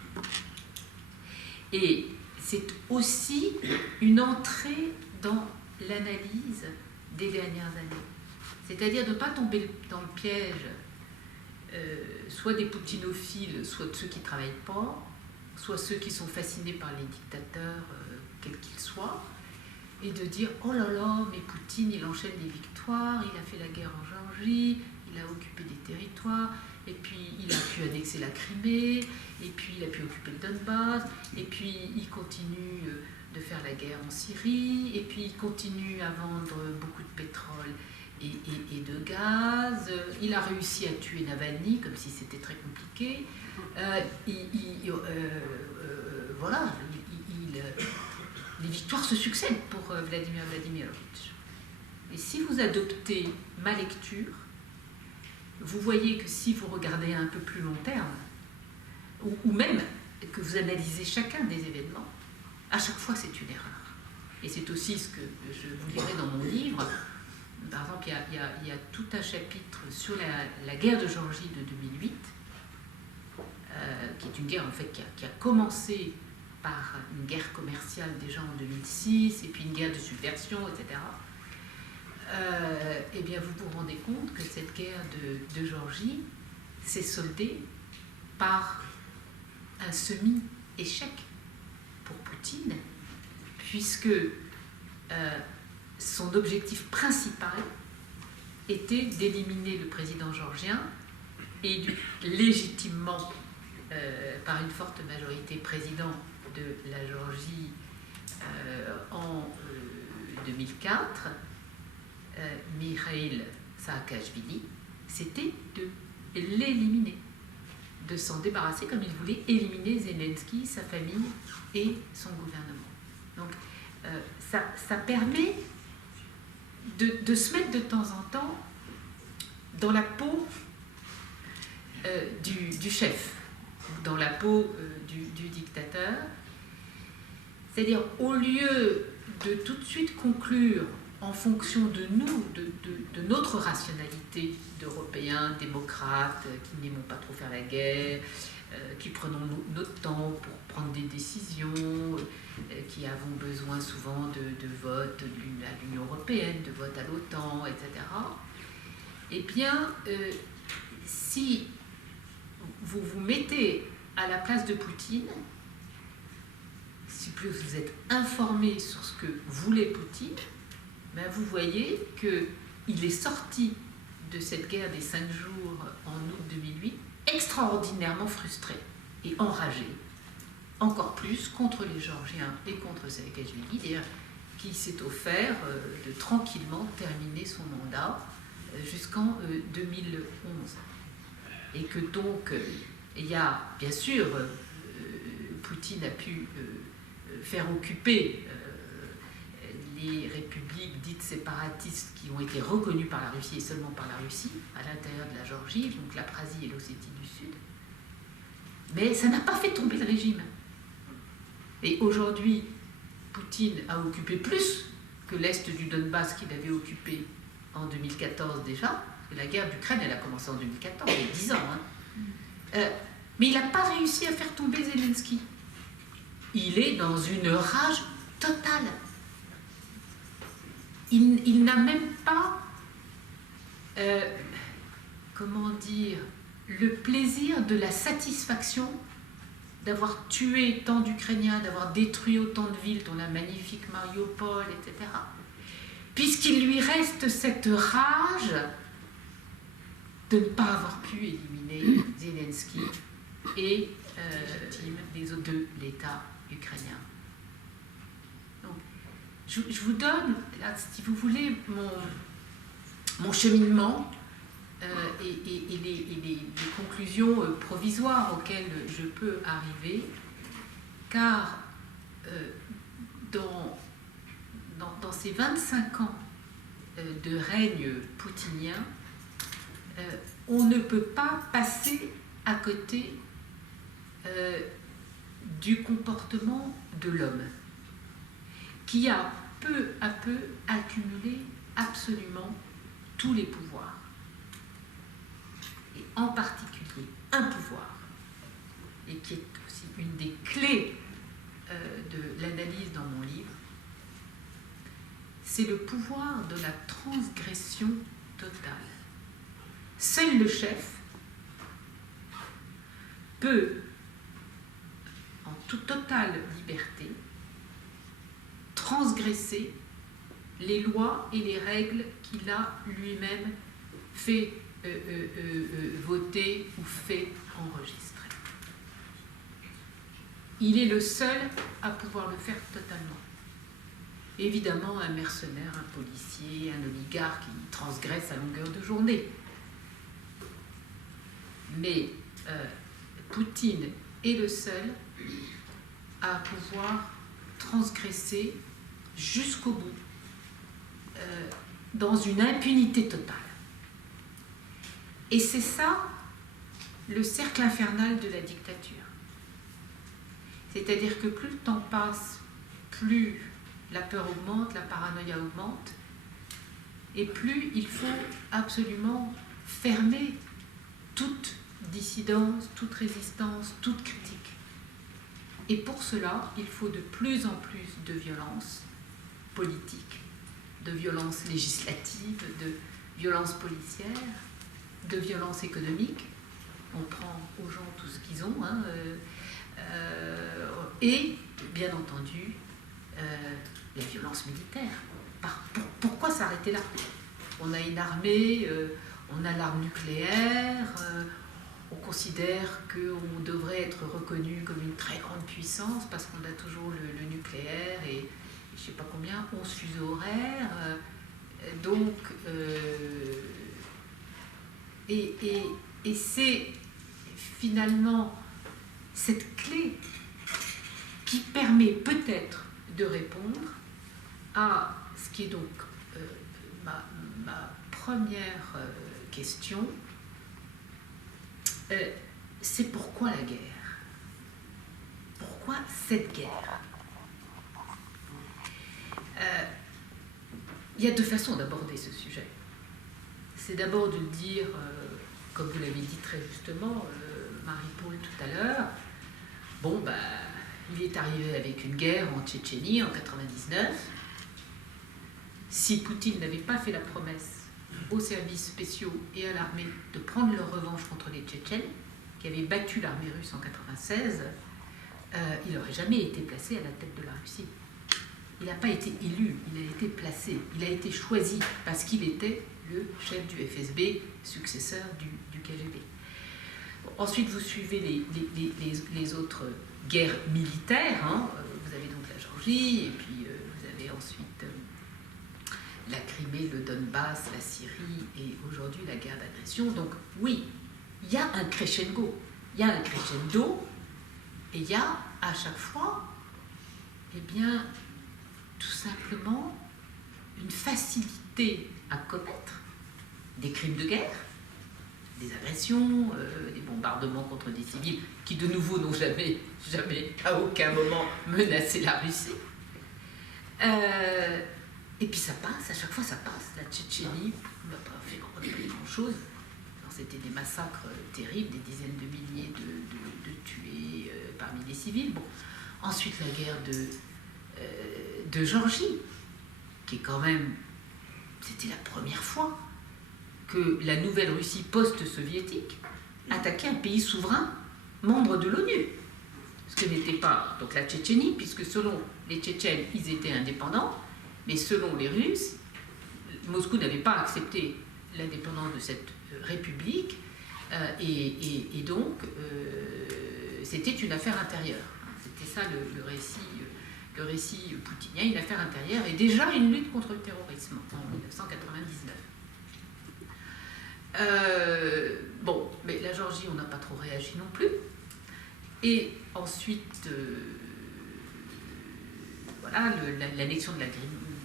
Et c'est aussi une entrée dans l'analyse des dernières années. C'est-à-dire ne pas tomber dans le piège soit des poutinophiles, soit de ceux qui ne travaillent pas, soit ceux qui sont fascinés par les dictateurs, quels qu'ils soient, et de dire « Oh là là, mais Poutine, il enchaîne les victoires, il a fait la guerre en Géorgie, il a occupé des territoires, et puis il a pu annexer la Crimée, et puis il a pu occuper le Donbass, et puis il continue de faire la guerre en Syrie, et puis il continue à vendre beaucoup de pétrole et de gaz, il a réussi à tuer Navalny, comme si c'était très compliqué, voilà, les victoires se succèdent pour Vladimir Vladimirovitch. Et si vous adoptez ma lecture, vous voyez que si vous regardez à un peu plus long terme, ou même que vous analysez chacun des événements, à chaque fois c'est une erreur. Et c'est aussi ce que je vous lirai dans mon livre. Par exemple, il y a tout un chapitre sur la guerre de Géorgie de 2008, qui est une guerre en fait qui a commencé par une guerre commerciale déjà en 2006, et puis une guerre de subversion, etc. Eh bien, vous vous rendez compte que cette guerre de Géorgie s'est soldée par un semi-échec pour Poutine, puisque son objectif principal était d'éliminer le président géorgien et légitimement, par une forte majorité, président de la Géorgie en 2004, Mikhail Saakashvili, c'était de l'éliminer, de s'en débarrasser comme il voulait éliminer Zelensky, sa famille et son gouvernement. Donc ça permet de se mettre de temps en temps dans la peau du chef, dans la peau du dictateur. C'est-à-dire, au lieu de tout de suite conclure en fonction de nous, de notre rationalité d'Européens, démocrates, qui n'aimons pas trop faire la guerre, qui prenons notre temps pour prendre des décisions, qui avons besoin souvent de vote à l'Union européenne, de vote à l'OTAN, etc. Eh bien, si vous vous mettez à la place de Poutine, si plus vous êtes informé sur ce que voulait Poutine, ben vous voyez qu'il est sorti de cette guerre des 5 jours en août 2008 extraordinairement frustré et enragé, encore plus contre les Géorgiens et contre Saakashvili, d'ailleurs, qui s'est offert de tranquillement terminer son mandat jusqu'en 2011. Et que donc, il y a, bien sûr, Poutine a pu faire occuper les républiques dites séparatistes qui ont été reconnues par la Russie et seulement par la Russie, à l'intérieur de la Géorgie, donc l'Abkhazie et l'Ossétie du Sud. Mais ça n'a pas fait tomber le régime. Et aujourd'hui, Poutine a occupé plus que l'Est du Donbass qu'il avait occupé en 2014 déjà, parce que la guerre d'Ukraine, elle a commencé en 2014, il y a 10 ans. Hein. Mais il n'a pas réussi à faire tomber Zelensky. Il est dans une rage totale. Il n'a même pas, comment dire, le plaisir de la satisfaction d'avoir tué tant d'Ukrainiens, d'avoir détruit autant de villes, dont la magnifique Mariupol, etc. Puisqu'il lui reste cette rage de ne pas avoir pu éliminer Zelensky et les autres de l'État ukrainien. Donc, je vous donne, là, si vous voulez, mon cheminement et les conclusions provisoires auxquelles je peux arriver, car dans ces 25 ans de règne poutinien, on ne peut pas passer à côté du comportement de l'homme, qui a peu à peu accumulé absolument tous les pouvoirs. Et en particulier un pouvoir, et qui est aussi une des clés de l'analyse dans mon livre, c'est le pouvoir de la transgression totale. Seul le chef peut, en toute totale liberté, transgresser les lois et les règles qu'il a lui-même fait voter ou fait enregistrer. Il est le seul à pouvoir le faire totalement. Évidemment, un mercenaire, un policier, un oligarque qui transgresse à longueur de journée. Mais Poutine est le seul à pouvoir transgresser jusqu'au bout, dans une impunité totale. Et c'est ça le cercle infernal de la dictature. C'est-à-dire que plus le temps passe, plus la peur augmente, la paranoïa augmente, et plus il faut absolument fermer toute dissidence, toute résistance, toute critique. Et pour cela, il faut de plus en plus de violence politique, de violence législative, de violence policière, de violence économique. On prend aux gens tout ce qu'ils ont, hein, et bien entendu la violence militaire. Pourquoi s'arrêter là? On a une armée, on a l'arme nucléaire, on considère qu'on devrait être reconnu comme une très grande puissance parce qu'on a toujours le nucléaire et je ne sais pas combien, 11 fuseaux horaires. Donc, et c'est finalement cette clé qui permet peut-être de répondre à ce qui est donc ma première question. C'est pourquoi la guerre? Pourquoi cette guerre? Il y a deux façons d'aborder ce sujet. C'est d'abord de dire, comme vous l'avez dit très justement, Marie-Paul tout à l'heure, bon, bah, il est arrivé avec une guerre en Tchétchénie en 99. Si Poutine n'avait pas fait la promesse aux services spéciaux et à l'armée de prendre leur revanche contre les Tchétchènes, qui avaient battu l'armée russe en 96, il n'aurait jamais été placé à la tête de la Russie. Il n'a pas été élu, il a été placé, il a été choisi parce qu'il était le chef du FSB, successeur du KGB. Ensuite, vous suivez les autres guerres militaires. Hein. Vous avez donc la Géorgie, et puis vous avez ensuite la Crimée, le Donbass, la Syrie, et aujourd'hui la guerre d'agression. Donc oui, il y a un crescendo, il y a un crescendo, et il y a à chaque fois, eh bien, tout simplement, une facilité à commettre des crimes de guerre, des agressions, des bombardements contre des civils qui de nouveau n'ont jamais, à aucun moment menacé la Russie. Et puis ça passe, à chaque fois ça passe. La Tchétchénie n'a pas fait grand-chose. C'était des massacres terribles, des dizaines de milliers de tués parmi les civils. Bon. Ensuite la guerre de Géorgie, qui est quand même, c'était la première fois que la nouvelle Russie post-soviétique attaquait un pays souverain, membre de l'ONU. Ce que n'était pas donc la Tchétchénie, puisque selon les Tchétchènes, ils étaient indépendants, mais selon les Russes, Moscou n'avait pas accepté l'indépendance de cette république, et donc c'était une affaire intérieure. C'était ça le récit poutinien, une affaire intérieure, et déjà une lutte contre le terrorisme en 1999. Bon, mais la Géorgie, on n'a pas trop réagi non plus. Et ensuite, voilà, l'annexion de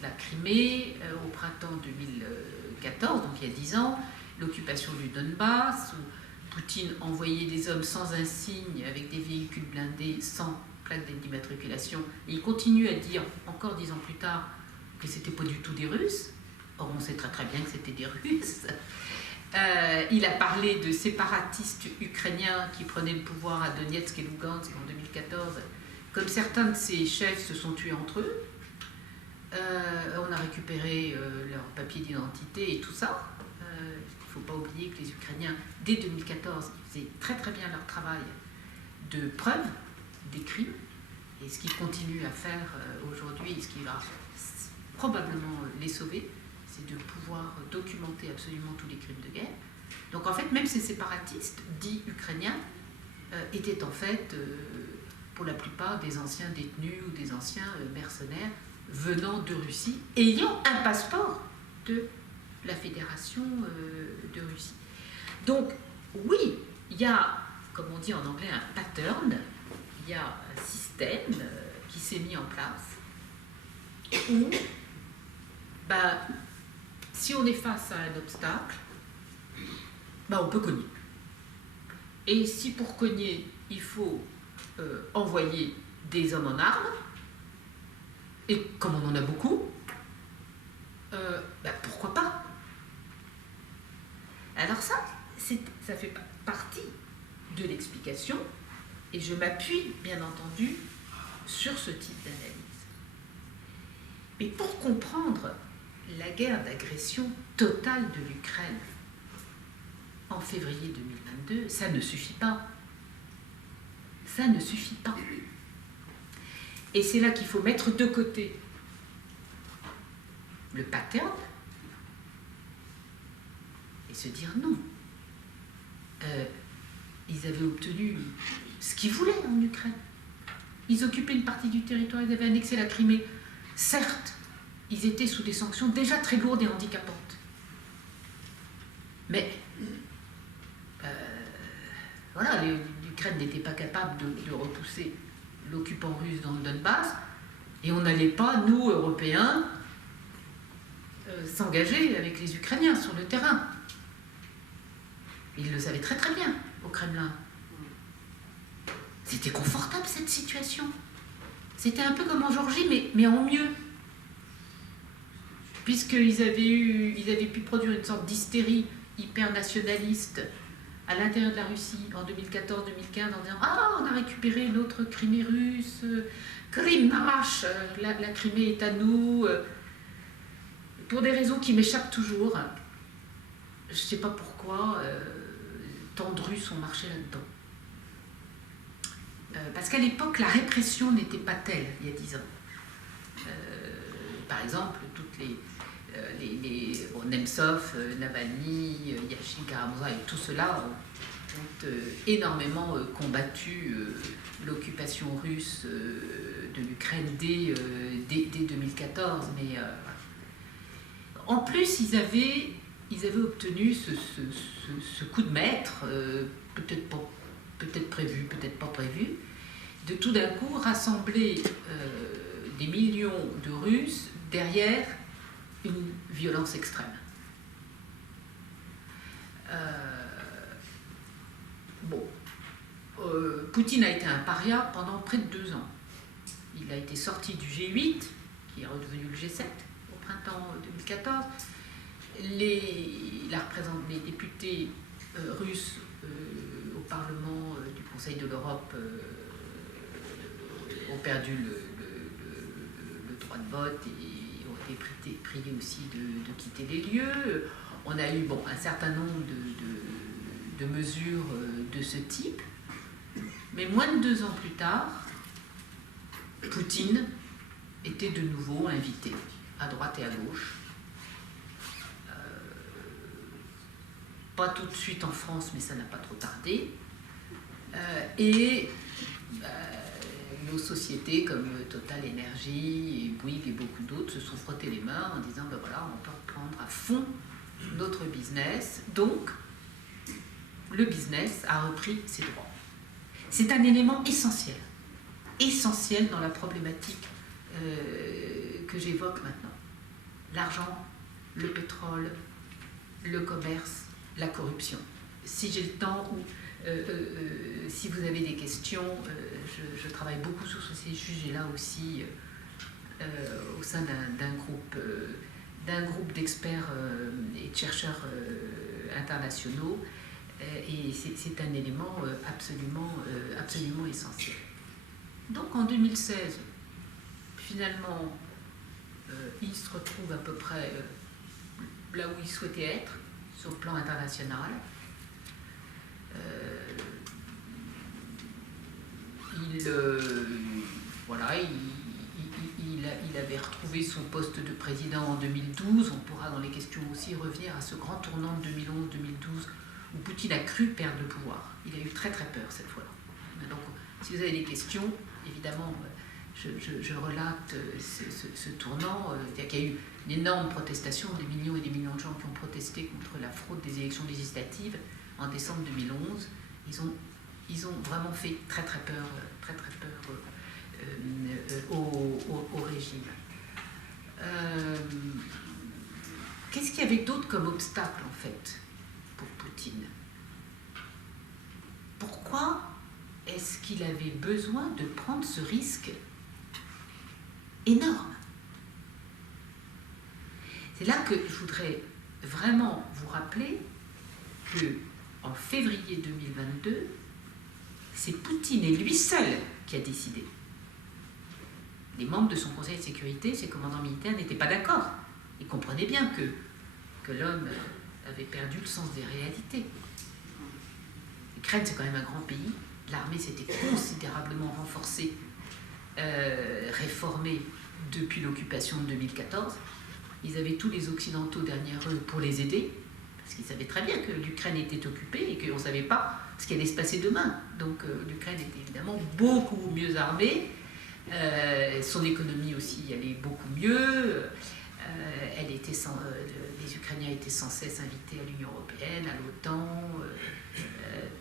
la Crimée au printemps 2014, donc il y a 10 ans, l'occupation du Donbass, où Poutine envoyait des hommes sans insigne, avec des véhicules blindés, sans plaque d'immatriculation. Et il continue à dire, encore 10 ans plus tard, que c'était pas du tout des Russes. Or, on sait très très bien que c'était des Russes. Il a parlé de séparatistes ukrainiens qui prenaient le pouvoir à Donetsk et Lugansk en 2014. Comme certains de ces chefs se sont tués entre eux, on a récupéré leurs papiers d'identité et tout ça. Il ne faut pas oublier que les Ukrainiens, dès 2014, ils faisaient très très bien leur travail de preuve des crimes. Et ce qu'ils continuent à faire aujourd'hui, ce qui va probablement les sauver, c'est de pouvoir documenter absolument tous les crimes de guerre. Donc en fait, même ces séparatistes, dits ukrainiens, étaient en fait, pour la plupart, des anciens détenus ou des anciens mercenaires venant de Russie, ayant un passeport de la Fédération de Russie. Donc oui, il y a, comme on dit en anglais, un pattern, il y a un système qui s'est mis en place où si on est face à un obstacle, on peut cogner. Et si pour cogner, il faut envoyer des hommes en armes, et comme on en a beaucoup, pourquoi pas? Alors ça fait partie de l'explication, et je m'appuie, bien entendu, sur ce type d'analyse. Mais pour comprendre la guerre d'agression totale de l'Ukraine en février 2022, ça ne suffit pas. Ça ne suffit pas. Et c'est là qu'il faut mettre de côté le pattern et se dire non. Ils avaient obtenu ce qu'ils voulaient en Ukraine. Ils occupaient une partie du territoire, ils avaient annexé la Crimée. Certes, ils étaient sous des sanctions déjà très lourdes et handicapantes. Mais voilà, l'Ukraine n'était pas capable de repousser l'occupant russe dans le Donbass, et on n'allait pas, nous, Européens, s'engager avec les Ukrainiens sur le terrain. Ils le savaient très très bien au Kremlin. C'était confortable cette situation. C'était un peu comme en Géorgie, mais en mieux. Puisqu'ils avaient pu produire une sorte d'hystérie hyper nationaliste à l'intérieur de la Russie en 2014-2015 en disant « Ah, on a récupéré notre Crimée russe, Krimach, la Crimée est à nous », pour des raisons qui m'échappent toujours. Je ne sais pas pourquoi tant de Russes ont marché là-dedans. Parce qu'à l'époque, la répression n'était pas telle, il y a 10 ans. Par exemple, toutes les Nemtsov, Navalny, Yashin, Karamazov et tout cela ont énormément combattu l'occupation russe de l'Ukraine dès 2014. Mais en plus, ils avaient obtenu ce coup de maître, peut-être prévu, peut-être pas prévu, de tout d'un coup rassembler des millions de Russes derrière une violence extrême. Poutine a été un paria pendant près de 2 ans. Il a été sorti du G8, qui est redevenu le G7 au printemps 2014. Les députés russes au Parlement du Conseil de l'Europe ont perdu le droit de vote et ont été priés aussi de quitter les lieux. On a eu un certain nombre de mesures de ce type, mais moins de 2 ans plus tard, Poutine était de nouveau invité à droite et à gauche. Pas tout de suite en France, mais ça n'a pas trop tardé. Nos sociétés comme Total Energy et Bouygues et beaucoup d'autres se sont frottés les mains en disant voilà, on peut reprendre à fond notre business. Donc, le business a repris ses droits. C'est un élément essentiel dans la problématique que j'évoque maintenant. L'argent, le pétrole, le commerce, la corruption. Si j'ai le temps ou si vous avez des questions, je travaille beaucoup sur ces sujets-là aussi au sein d'un groupe d'experts et de chercheurs internationaux. Et c'est un élément absolument essentiel. Donc en 2016, finalement, il se retrouve à peu près là où il souhaitait être, sur le plan international. Il avait retrouvé son poste de président en 2012. On pourra dans les questions aussi revenir à ce grand tournant de 2011-2012 où Poutine a cru perdre le pouvoir. Il a eu très très peur cette fois-là. Donc si vous avez des questions, évidemment, je relate ce tournant. Il y a eu une énorme protestation, des millions et des millions de gens qui ont protesté contre la fraude des élections législatives en décembre 2011. Ils ont vraiment fait très très peur au régime. Qu'est-ce qu'il y avait d'autre comme obstacle en fait pour Poutine? Pourquoi est-ce qu'il avait besoin de prendre ce risque énorme? C'est là que je voudrais vraiment vous rappeler que en février 2022, c'est Poutine et lui seul qui a décidé. Les membres de son conseil de sécurité, ses commandants militaires, n'étaient pas d'accord. Ils comprenaient bien que l'homme avait perdu le sens des réalités. L'Ukraine, c'est quand même un grand pays. L'armée s'était considérablement renforcée, réformée depuis l'occupation de 2014. Ils avaient tous les Occidentaux derrière eux pour les aider, parce qu'ils savaient très bien que l'Ukraine était occupée et qu'on ne savait pas ce qui allait se passer demain. Donc l'Ukraine était évidemment beaucoup mieux armée, son économie aussi allait beaucoup mieux, les Ukrainiens étaient sans cesse invités à l'Union européenne, à l'OTAN,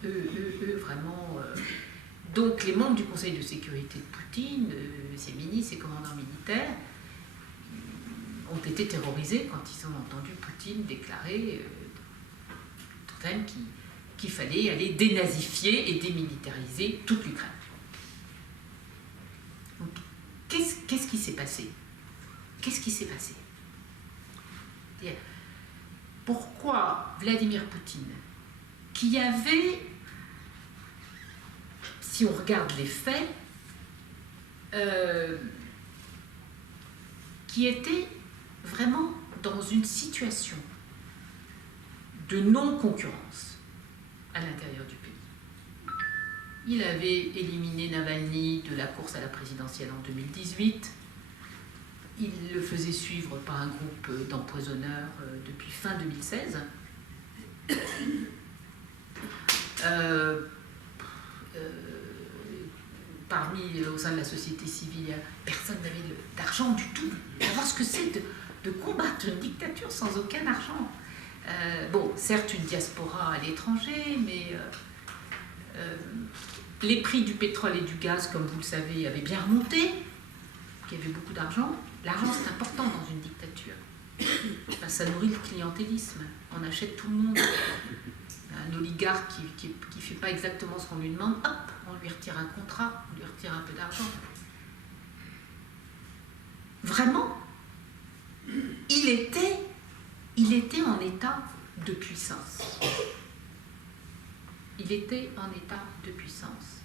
eux vraiment... Donc les membres du Conseil de sécurité de Poutine, ses ministres, ses commandants militaires, ont été terrorisés quand ils ont entendu Poutine déclarer qu'il fallait aller dénazifier et démilitariser toute l'Ukraine. Donc, qu'est-ce qui s'est passé? Pourquoi Vladimir Poutine, qui avait, si on regarde les faits, qui était vraiment dans une situation de non-concurrence à l'intérieur du pays. Il avait éliminé Navalny de la course à la présidentielle en 2018. Il le faisait suivre par un groupe d'empoisonneurs depuis fin 2016. Au sein de la société civile, personne n'avait d'argent du tout. Savoir ce que c'est de combattre une dictature sans aucun argent. Bon, certes, une diaspora à l'étranger, mais les prix du pétrole et du gaz, comme vous le savez, avaient bien remonté, qu'il y avait beaucoup d'argent. L'argent, c'est important dans une dictature. Enfin, ça nourrit le clientélisme. On achète tout le monde. Un oligarque qui ne fait pas exactement ce qu'on lui demande, hop, on lui retire un contrat, on lui retire un peu d'argent. Vraiment, il était en état de puissance. Il était en état de puissance.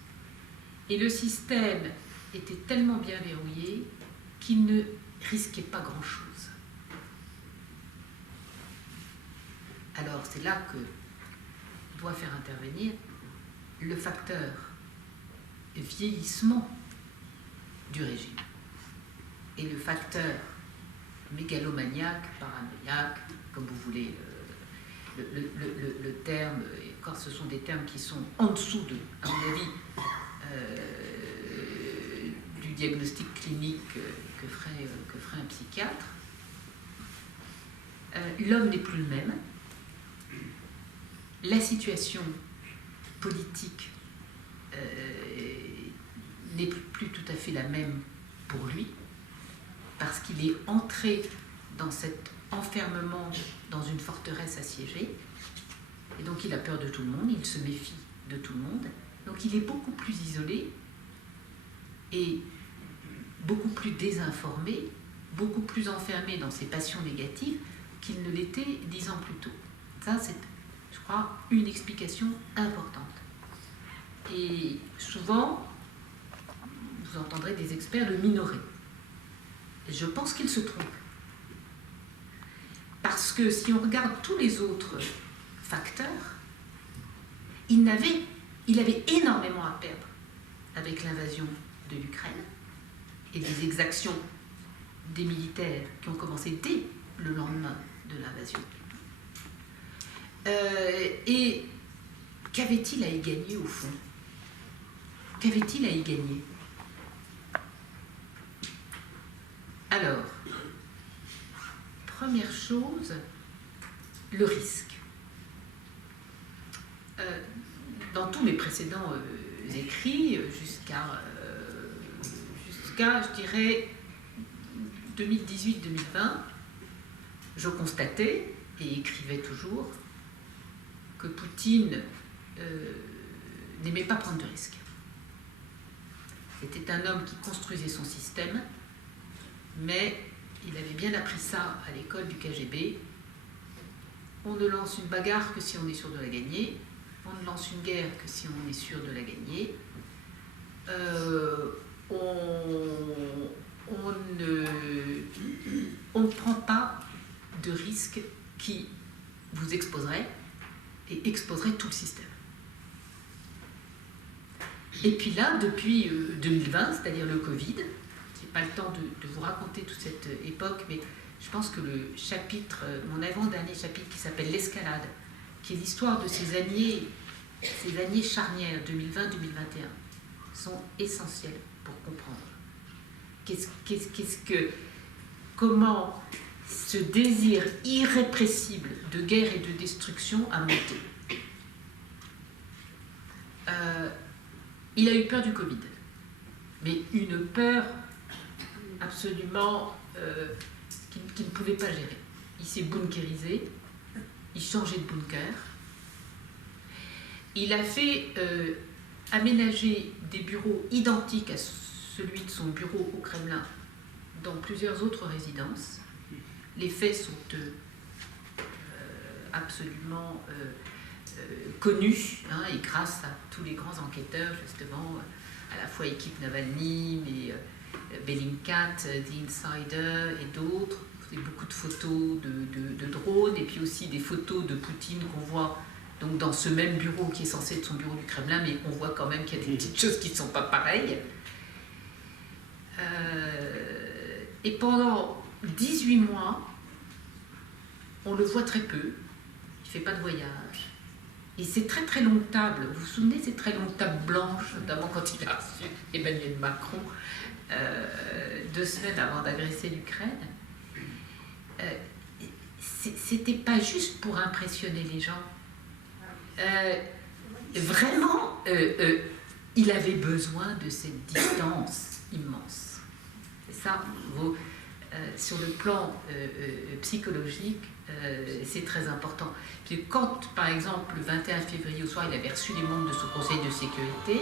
Et le système était tellement bien verrouillé qu'il ne risquait pas grand-chose. Alors, c'est là que doit faire intervenir le facteur vieillissement du régime et le facteur mégalomaniaque, paranoïaque, comme vous voulez le terme, et encore ce sont des termes qui sont en dessous de, à mon avis, du diagnostic clinique que ferait un psychiatre. L'homme n'est plus le même. La situation politique n'est plus tout à fait la même pour lui, parce qu'il est entré dans cet enfermement dans une forteresse assiégée, et donc il a peur de tout le monde, il se méfie de tout le monde, donc il est beaucoup plus isolé et beaucoup plus désinformé, beaucoup plus enfermé dans ses passions négatives qu'il ne l'était 10 ans plus tôt. Ça, c'est, je crois, une explication importante. Et souvent, vous entendrez des experts le minorer. Je pense qu'ils se trompent. Parce que si on regarde tous les autres facteurs, il avait énormément à perdre avec l'invasion de l'Ukraine et les exactions des militaires qui ont commencé dès le lendemain de l'invasion. Et qu'avait-il à y gagner au fond? Qu'avait-il à y gagner? Alors, première chose, le risque. Dans tous mes précédents écrits, jusqu'à, je dirais, 2018-2020, je constatais et écrivais toujours que Poutine n'aimait pas prendre de risques. C'était un homme qui construisait son système, mais il avait bien appris ça à l'école du KGB. On ne lance une bagarre que si on est sûr de la gagner. On ne lance une guerre que si on est sûr de la gagner. On ne prend pas de risque qui vous exposerait et exposerait tout le système. Et puis là, depuis 2020, c'est-à-dire le Covid, je n'ai pas le temps de vous raconter toute cette époque, mais je pense que le chapitre, mon avant-dernier chapitre qui s'appelle l'escalade, qui est l'histoire de ces années charnières 2020-2021, sont essentiels pour comprendre. Comment ce désir irrépressible de guerre et de destruction a monté. Il a eu peur du Covid, mais une peur absolument qu'il ne pouvait pas gérer. Il s'est bunkérisé, il changeait de bunker. Il a fait aménager des bureaux identiques à celui de son bureau au Kremlin dans plusieurs autres résidences. Les faits sont absolument connus, hein, et grâce à tous les grands enquêteurs, justement, à la fois équipe Navalny, mais Bellingcat, The Insider et d'autres. Il y a beaucoup de photos de drones, et puis aussi des photos de Poutine qu'on voit donc dans ce même bureau qui est censé être son bureau du Kremlin, mais on voit quand même qu'il y a des petites choses qui ne sont pas pareilles. Et pendant 18 mois, on le voit très peu, il ne fait pas de voyage, Et ces très très longues tables, vous vous souvenez, ces très longues tables blanches, notamment quand il a reçu Emmanuel Macron 2 semaines avant d'agresser l'Ukraine, c'était pas juste pour impressionner les gens. Vraiment, il avait besoin de cette distance immense. Et ça, sur le plan psychologique, c'est très important. Puis quand, par exemple, le 21 février au soir, il avait reçu les membres de son conseil de sécurité,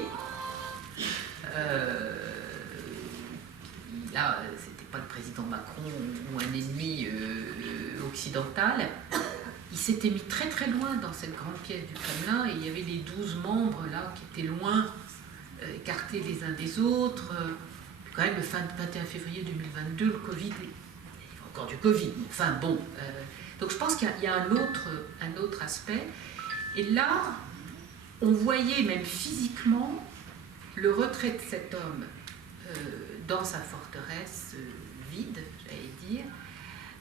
là, c'était pas le président Macron ou un ennemi occidental, il s'était mis très très loin dans cette grande pièce du Kremlin, et il y avait les 12 membres là qui étaient loin, écartés les uns des autres. Quand même, le 21 février 2022, le Covid, il y a encore du Covid, enfin bon. Donc je pense qu'il y a un autre aspect. Et là, on voyait même physiquement le retrait de cet homme dans sa forteresse vide, j'allais dire,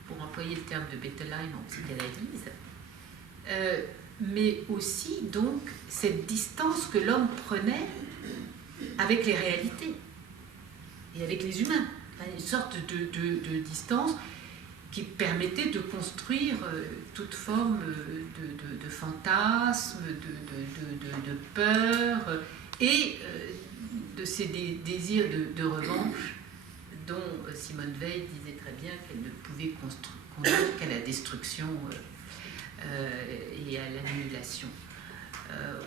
pour employer le terme de Bettelheim en psychanalyse, mais aussi donc cette distance que l'homme prenait avec les réalités et avec les humains, une sorte de distance qui permettait de construire toute forme de fantasme, de peur et de ces désirs de revanche dont Simone Veil disait très bien qu'elle ne pouvait conduire qu'à la destruction et à l'annihilation.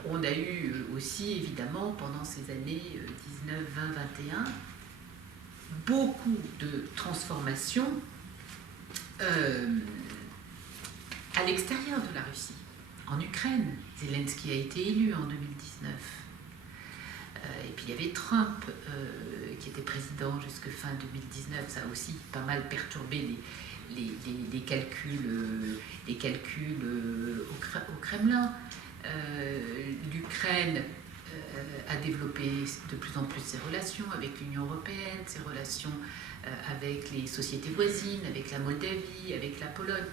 On a eu aussi, évidemment, pendant ces années 19, 20, 21, beaucoup de transformations à l'extérieur de la Russie. En Ukraine, Zelensky a été élu en 2019. Et puis il y avait Trump qui était président jusqu'à fin 2019. Ça a aussi pas mal perturbé les calculs au Kremlin. L'Ukraine a développé de plus en plus ses relations avec l'Union européenne, ses relations avec les sociétés voisines, avec la Moldavie, avec la Pologne.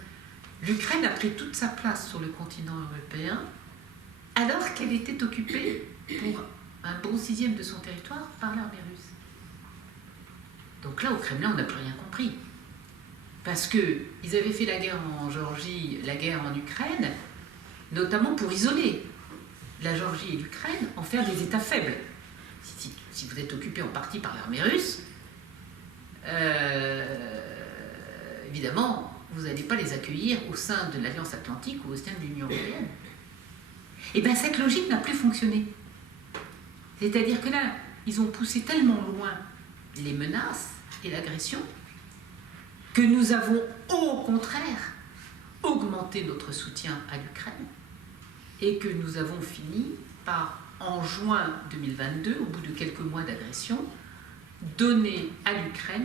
L'Ukraine a pris toute sa place sur le continent européen alors qu'elle était occupée pour un bon 6e de son territoire par l'armée russe. Donc là, au Kremlin, on n'a plus rien compris. Parce qu'ils avaient fait la guerre en Géorgie, la guerre en Ukraine, notamment pour isoler la Géorgie et l'Ukraine, en faire des États faibles. Si vous êtes occupé en partie par l'armée russe, évidemment, vous n'allez pas les accueillir au sein de l'Alliance Atlantique ou au sein de l'Union européenne. Et bien cette logique n'a plus fonctionné. C'est-à-dire que là, ils ont poussé tellement loin les menaces et l'agression que nous avons au contraire augmenté notre soutien à l'Ukraine et que nous avons fini par, en juin 2022, au bout de quelques mois d'agression,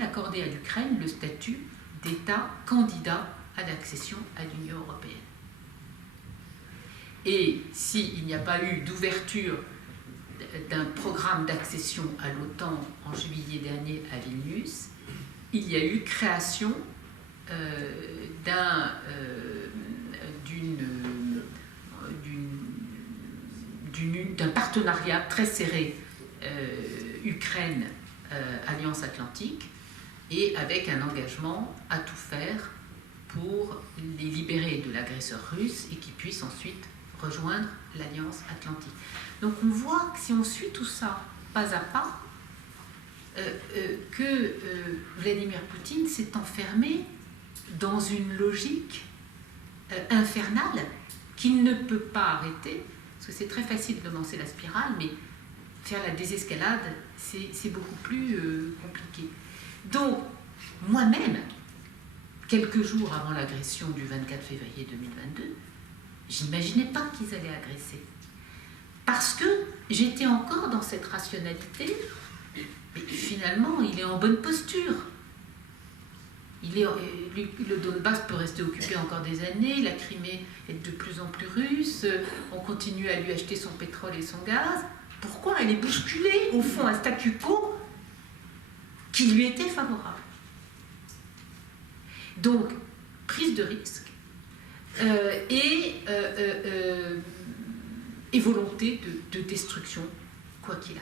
accorder à l'Ukraine le statut d'État candidat à l'accession à l'Union européenne. Et s'il n'y a pas eu d'ouverture d'un programme d'accession à l'OTAN en juillet dernier à Vilnius, il y a eu création d'un partenariat très serré Ukraine-Alliance Atlantique, et avec un engagement à tout faire pour les libérer de l'agresseur russe et qu'ils puissent ensuite rejoindre l'Alliance Atlantique. Donc on voit que si on suit tout ça pas à pas, que Vladimir Poutine s'est enfermé dans une logique infernale qu'il ne peut pas arrêter, parce que c'est très facile de lancer la spirale, mais faire la désescalade, c'est beaucoup plus compliqué. Donc, moi-même, quelques jours avant l'agression du 24 février 2022, j'imaginais pas qu'ils allaient agresser. Parce que j'étais encore dans cette rationalité, mais finalement, il est en bonne posture. Le Donbass peut rester occupé encore des années, la Crimée est de plus en plus russe, on continue à lui acheter son pétrole et son gaz. Pourquoi elle est bousculée, au fond, un statu quo qui lui était favorable? Donc, prise de risque et volonté de destruction, quoi qu'il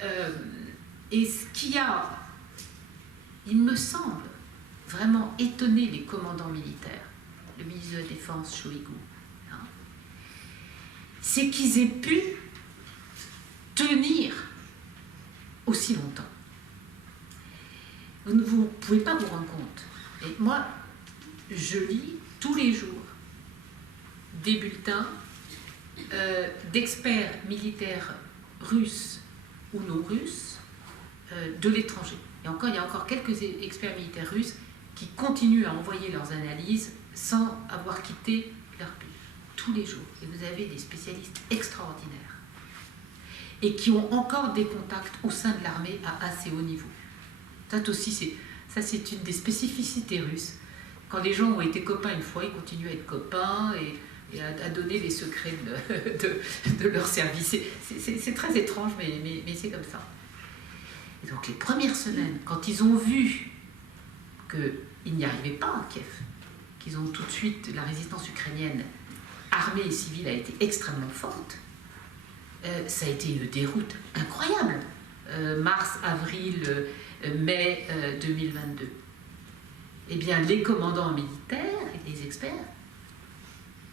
arrive. Et ce qui a, il me semble, vraiment étonné les commandants militaires, le ministre de la Défense, Shoigu, hein, c'est qu'ils aient pu tenir aussi longtemps. Vous ne pouvez pas vous rendre compte. Et moi, je lis tous les jours des bulletins d'experts militaires russes ou non russes de l'étranger. Et encore, il y a encore quelques experts militaires russes qui continuent à envoyer leurs analyses sans avoir quitté leur pays. Tous les jours. Et vous avez des spécialistes extraordinaires. Et qui ont encore des contacts au sein de l'armée à assez haut niveau. Ça aussi, c'est une des spécificités russes. Quand les gens ont été copains une fois, ils continuent à être copains et à donner les secrets de leur service. C'est très étrange, mais c'est comme ça. Et donc les premières semaines, quand ils ont vu qu'ils n'y arrivaient pas à Kiev, qu'ils ont tout de suite, la résistance ukrainienne, armée et civile, a été extrêmement forte, ça a été une déroute incroyable. Mars, avril, mai 2022. Eh bien, les commandants militaires et les experts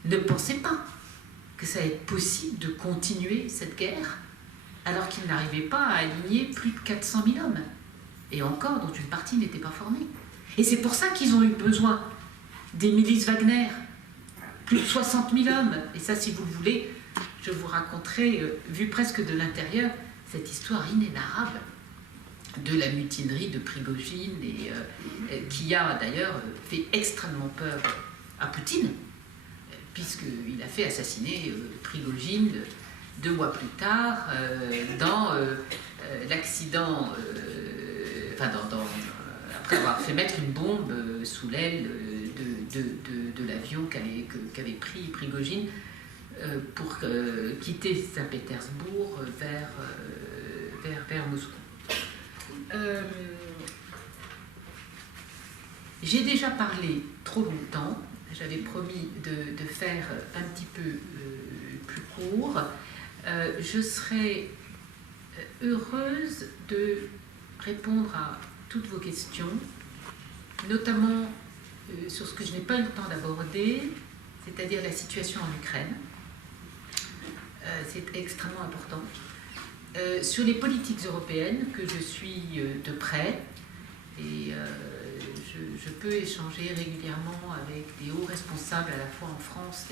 ne pensaient pas que ça allait être possible de continuer cette guerre alors qu'ils n'arrivaient pas à aligner plus de 400 000 hommes. Et encore, dont une partie n'était pas formée. Et c'est pour ça qu'ils ont eu besoin des milices Wagner. Plus de 60 000 hommes. Et ça, si vous le voulez, je vous raconterai, vu presque de l'intérieur, cette histoire inénarrable de la mutinerie de Prigojine, qui a d'ailleurs fait extrêmement peur à Poutine, puisqu'il a fait assassiner Prigojine 2 mois plus tard dans l'accident, après avoir fait mettre une bombe sous l'aile de l'avion qu'avait pris Prigojine pour quitter Saint-Pétersbourg vers Moscou. J'ai déjà parlé trop longtemps, j'avais promis de faire un petit peu plus court. Je serais heureuse de répondre à toutes vos questions, notamment sur ce que je n'ai pas eu le temps d'aborder, c'est-à-dire la situation en Ukraine. C'est extrêmement important. Sur les politiques européennes que je suis de près, et je peux échanger régulièrement avec des hauts responsables à la fois en France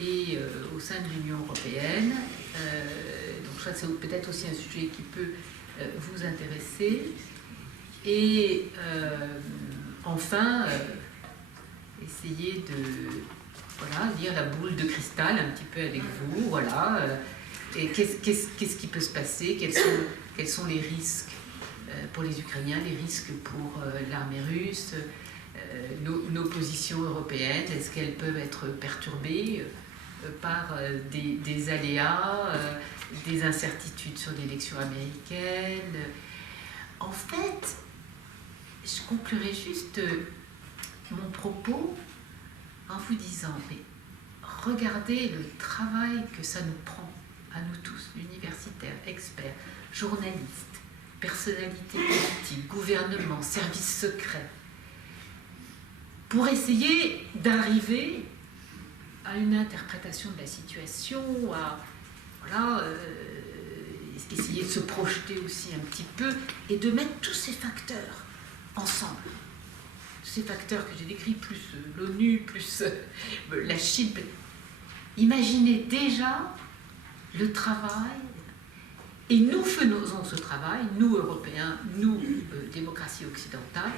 et au sein de l'Union européenne. Donc ça, c'est peut-être aussi un sujet qui peut vous intéresser. Et enfin, essayer de lire la boule de cristal un petit peu avec vous, voilà. Et qu'est-ce qui peut se passer, quels sont les risques pour les Ukrainiens, les risques pour l'armée russe, nos positions européennes, est-ce qu'elles peuvent être perturbées par des aléas, des incertitudes sur l'élection américaine. En fait, je conclurai juste mon propos en vous disant, mais regardez le travail que ça nous prend, à nous tous, universitaires, experts, journalistes, personnalités politiques, gouvernements, services secrets, pour essayer d'arriver à une interprétation de la situation, à essayer de se projeter aussi un petit peu et de mettre tous ces facteurs ensemble. Ces facteurs que j'ai décrits, plus l'ONU, plus la Chine. Imaginez déjà le travail, et nous faisons ce travail, nous Européens, nous démocratie occidentale,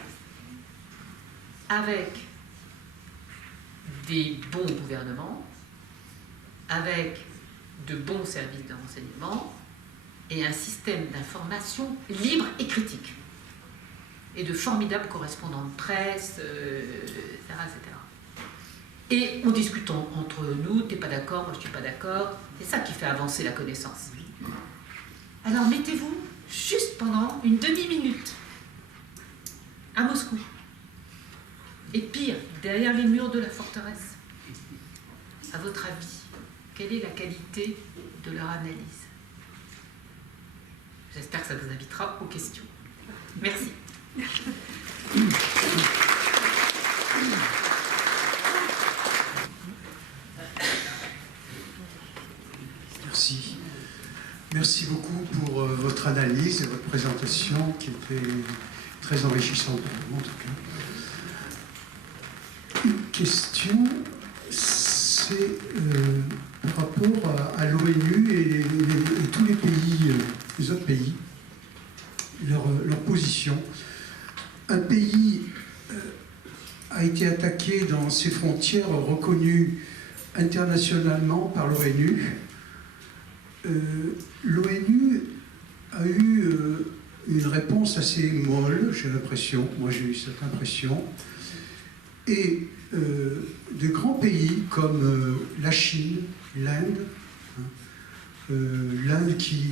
avec des bons gouvernements, avec de bons services de renseignement et un système d'information libre et critique, et de formidables correspondants de presse, etc., etc. Et on discute entre nous, t'es pas d'accord, moi je suis pas d'accord, c'est ça qui fait avancer la connaissance. Alors mettez-vous juste pendant une demi-minute à Moscou, et pire, derrière les murs de la forteresse. à votre avis, quelle est la qualité de leur analyse? J'espère que ça vous invitera aux questions. Merci. Merci. Merci beaucoup pour votre analyse et votre présentation qui était très enrichissante pour moi en tout cas. Une question, c'est par rapport à l'ONU et tous les pays, les autres pays, leur position. Un pays a été attaqué dans ses frontières reconnues internationalement par l'ONU. L'ONU a eu une réponse assez molle, j'ai l'impression, moi j'ai eu cette impression, et de grands pays comme la Chine, l'Inde, l'Inde qui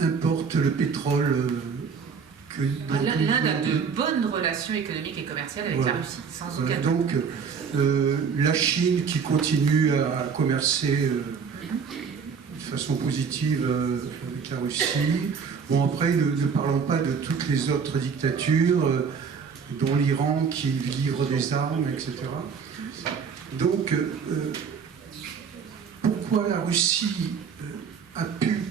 importe le pétrole que... L'Inde a de bonnes relations économiques et commerciales avec la Russie, sans aucun doute. Donc la Chine qui continue à commercer de façon positive avec la Russie. Bon, après, ne parlons pas de toutes les autres dictatures, dont l'Iran qui livre des armes, etc. Donc, pourquoi la Russie a pu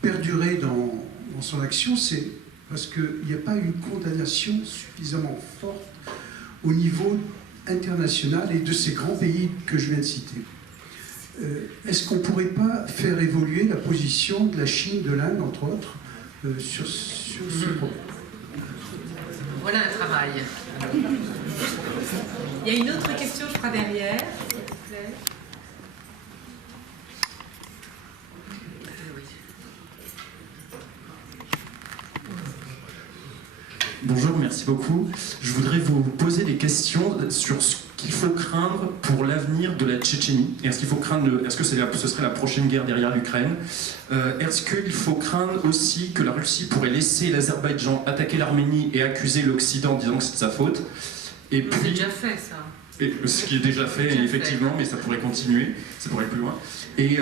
perdurer dans son action? C'est parce qu'il n'y a pas une condamnation suffisamment forte au niveau international et de ces grands pays que je viens de citer. Est-ce qu'on ne pourrait pas faire évoluer la position de la Chine, de l'Inde, entre autres, sur ce problème? Voilà un travail. Il y a une autre question, je crois, derrière, s'il vous plaît. Bonjour, merci beaucoup. Je voudrais vous poser des questions sur ce qu'il faut craindre pour l'avenir de la Tchétchénie. Est-ce qu'il faut craindre, est-ce que ce serait la prochaine guerre derrière l'Ukraine? Est-ce qu'il faut craindre aussi que la Russie pourrait laisser l'Azerbaïdjan attaquer l'Arménie et accuser l'Occident en disant que c'est de sa faute? Et puis, c'est déjà fait, ça. Et, ce qui est déjà fait, effectivement, mais ça pourrait continuer, ça pourrait aller plus loin. Et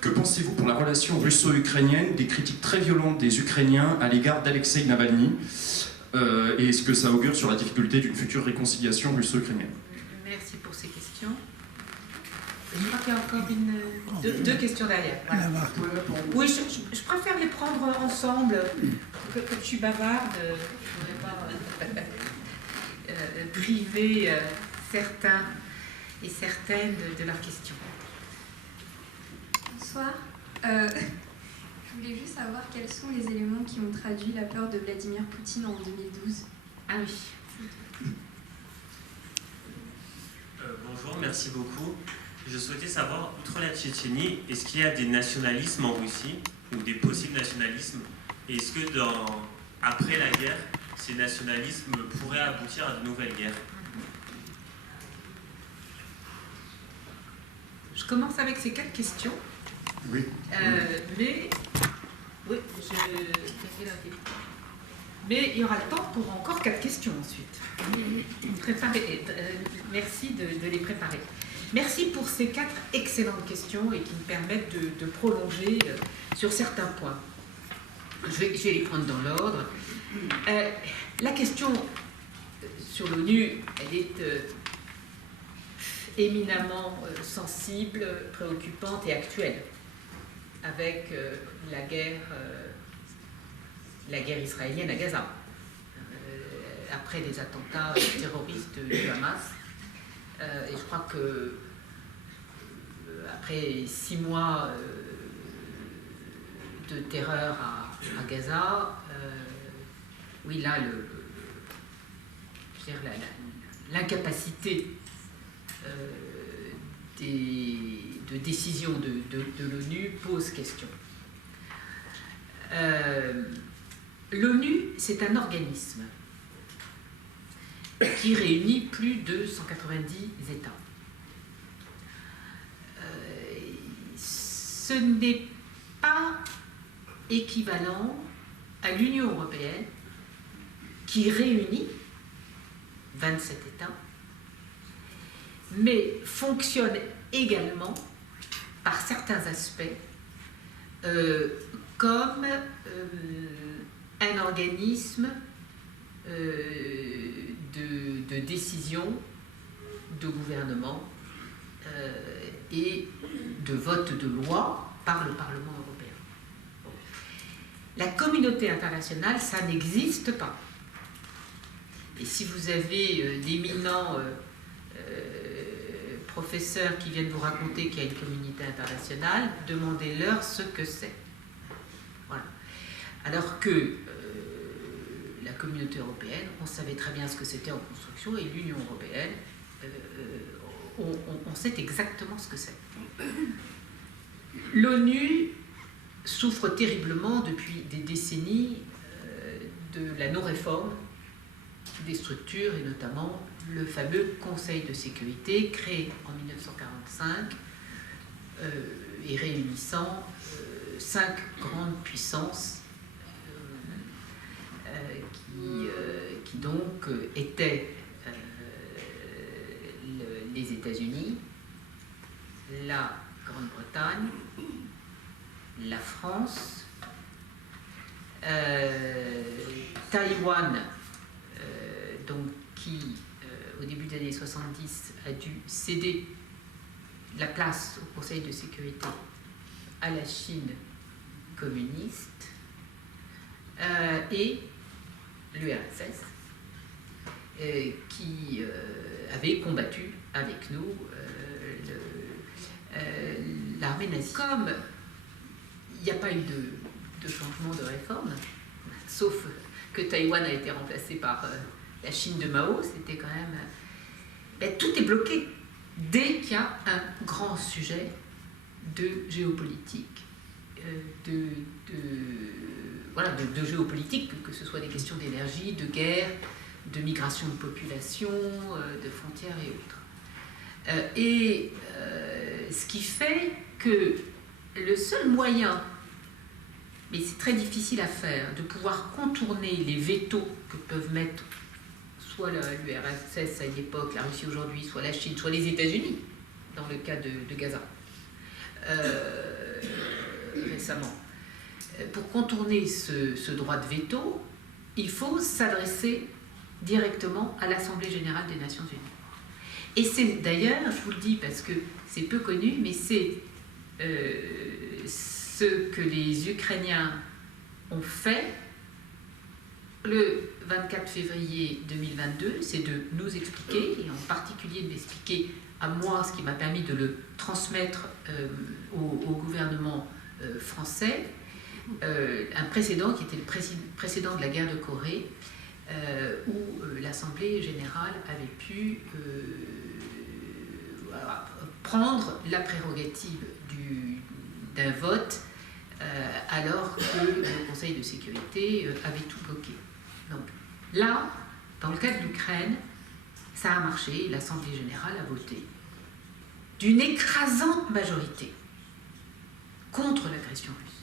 que pensez-vous pour la relation russo-ukrainienne, des critiques très violentes des Ukrainiens à l'égard d'Alexeï Navalny? Et est-ce que ça augure sur la difficulté d'une future réconciliation russo-ukrainienne? Merci pour ces questions. Je crois qu'il y a encore deux questions derrière. Voilà. Oui, je préfère les prendre ensemble. Comme je suis bavarde, je ne voudrais pas priver certains et certaines de leurs questions. Bonsoir. Je voulais juste savoir quels sont les éléments qui ont traduit la peur de Vladimir Poutine en 2012. Ah oui. Bonjour, merci beaucoup. Je souhaitais savoir, outre la Tchétchénie, est-ce qu'il y a des nationalismes en Russie, ou des possibles nationalismes? Et est-ce que après la guerre, ces nationalismes pourraient aboutir à de nouvelles guerres? Je commence avec ces 4 questions. Oui. Mais il y aura le temps pour encore 4 questions ensuite. Merci de les préparer. Merci pour ces 4 excellentes questions et qui me permettent de prolonger sur certains points. Je vais les prendre dans l'ordre. La question sur l'ONU, elle est éminemment sensible, préoccupante et actuelle, avec la guerre israélienne à Gaza, après les attentats terroristes du Hamas. Et je crois que après 6 mois de terreur à Gaza, oui, là, l'incapacité de décision de l'ONU pose question. L'ONU, c'est un organisme qui réunit plus de 190 États. Ce n'est pas équivalent à l'Union européenne qui réunit 27 États, mais fonctionne également, par certains aspects, comme un organisme de décision, de gouvernement et de vote de loi par le Parlement européen. Bon. La communauté internationale, ça n'existe pas. Et si vous avez d'éminents professeurs qui viennent vous raconter qu'il y a une communauté internationale, demandez-leur ce que c'est. Voilà. Alors que la communauté européenne, on savait très bien ce que c'était en construction, et l'Union européenne, on sait exactement ce que c'est. L'ONU souffre terriblement depuis des décennies de la non-réforme des structures, et notamment le fameux Conseil de sécurité créé en 1945 et réunissant 5 grandes puissances qui donc étaient les États-Unis, la Grande-Bretagne, la France, Taïwan, donc qui, au début des années 70, a dû céder la place au Conseil de sécurité à la Chine communiste, et l'URSS, qui avait combattu avec nous l'armée nazie. Comme il n'y a pas eu de changement de réforme, sauf que Taïwan a été remplacé par la Chine de Mao, c'était quand même... tout est bloqué dès qu'il y a un grand sujet de géopolitique, de géopolitique, que ce soit des questions d'énergie, de guerre, de migration de population, de frontières et autres. Ce qui fait que le seul moyen, mais c'est très difficile à faire, de pouvoir contourner les vétos que peuvent mettre soit l'URSS à l'époque, la Russie aujourd'hui, soit la Chine, soit les États-Unis, dans le cas de Gaza, récemment. Pour contourner ce droit de veto, il faut s'adresser directement à l'Assemblée générale des Nations unies. Et c'est d'ailleurs, je vous le dis parce que c'est peu connu, mais c'est ce que les Ukrainiens ont fait le 24 février 2022, c'est de nous expliquer, et en particulier de m'expliquer à moi, ce qui m'a permis de le transmettre au gouvernement français, un précédent qui était le précédent de la guerre de Corée, où l'Assemblée générale avait pu prendre la prérogative d'un vote alors que le Conseil de sécurité avait tout bloqué. Donc là, dans le cas de l'Ukraine, ça a marché, l'Assemblée générale a voté d'une écrasante majorité contre l'agression russe.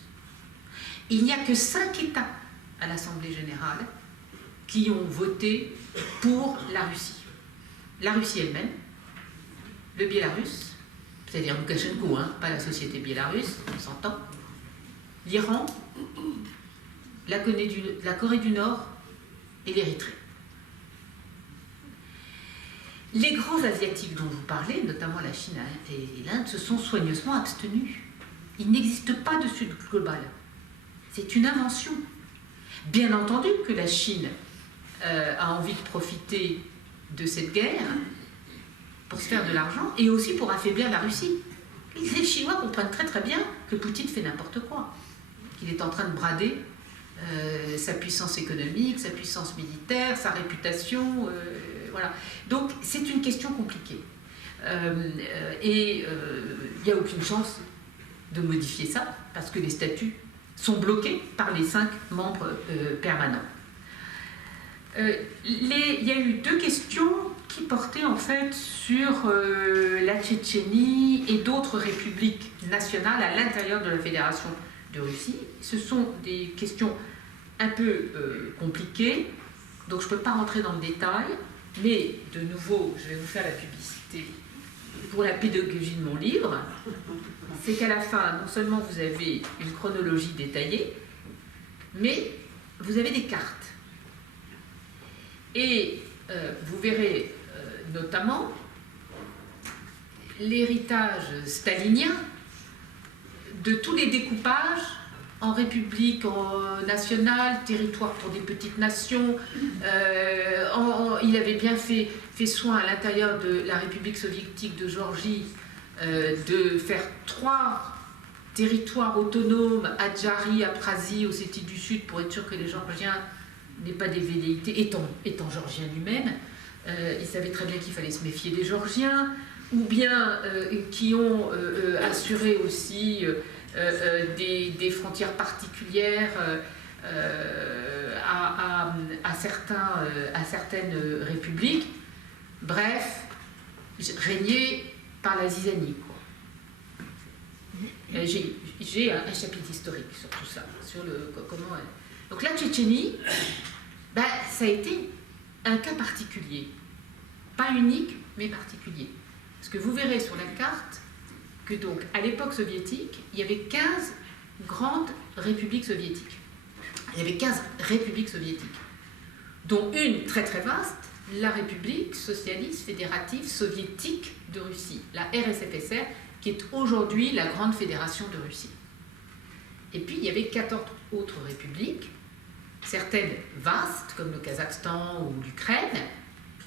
Il n'y a que 5 États à l'Assemblée générale qui ont voté pour la Russie. La Russie elle-même, le Biélarus, c'est-à-dire Loukachenko, pas la société biélarusse, on s'entend, l'Iran, la Corée du Nord et l'Érythrée. Les grands asiatiques dont vous parlez, notamment la Chine et l'Inde, se sont soigneusement abstenus. Il n'existe pas de Sud global. C'est une invention. Bien entendu que la Chine a envie de profiter de cette guerre pour se faire de l'argent et aussi pour affaiblir la Russie. Les Chinois comprennent très très bien que Poutine fait n'importe quoi, qu'il est en train de brader sa puissance économique, sa puissance militaire, sa réputation, voilà. Donc c'est une question compliquée. Et il n'y a aucune chance de modifier ça, parce que les statuts sont bloqués par les 5 membres permanents. Il y a eu 2 questions qui portaient en fait sur la Tchétchénie et d'autres républiques nationales à l'intérieur de la Fédération de Russie. Ce sont des questions un peu compliquées, donc je ne peux pas rentrer dans le détail, mais de nouveau, je vais vous faire la publicité pour la pédagogie de mon livre, c'est qu'à la fin, non seulement vous avez une chronologie détaillée, mais vous avez des cartes. Et vous verrez notamment l'héritage stalinien de tous les découpages en république, en nationale, territoire pour des petites nations. Il avait bien fait soin à l'intérieur de la République soviétique de Géorgie de faire 3 territoires autonomes, Adjarie, Abkhazie, Ossétie du Sud, pour être sûr que les Géorgiens n'aient pas des velléités, étant géorgien lui-même. Il savait très bien qu'il fallait se méfier des Géorgiens, ou bien qui ont assuré aussi des frontières particulières à certaines républiques. Bref, régné par la zizanie, quoi. J'ai un chapitre historique sur tout ça, sur comment. Donc la Tchétchénie, ça a été un cas particulier, pas unique, mais particulier. Parce que vous verrez sur la carte que donc à l'époque soviétique, il y avait 15 grandes républiques soviétiques. Il y avait 15 républiques soviétiques, dont une très très vaste, la République socialiste fédérative soviétique de Russie, la RSFSR, qui est aujourd'hui la Grande Fédération de Russie. Et puis il y avait 14 autres républiques, certaines vastes comme le Kazakhstan ou l'Ukraine,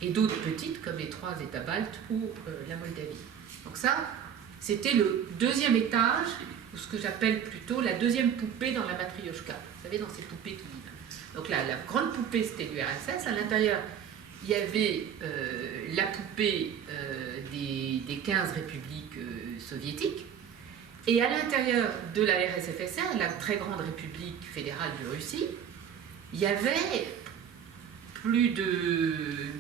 et d'autres petites comme les 3 États baltes ou la Moldavie. Donc ça, c'était le deuxième étage, ou ce que j'appelle plutôt la deuxième poupée dans la matrioshka. Vous savez, dans ces poupées qui... Donc là, la grande poupée, c'était l'URSS. À l'intérieur, il y avait la poupée des 15 républiques soviétiques. Et à l'intérieur de la RSFSR, la très grande république fédérale de Russie, il y avait plus de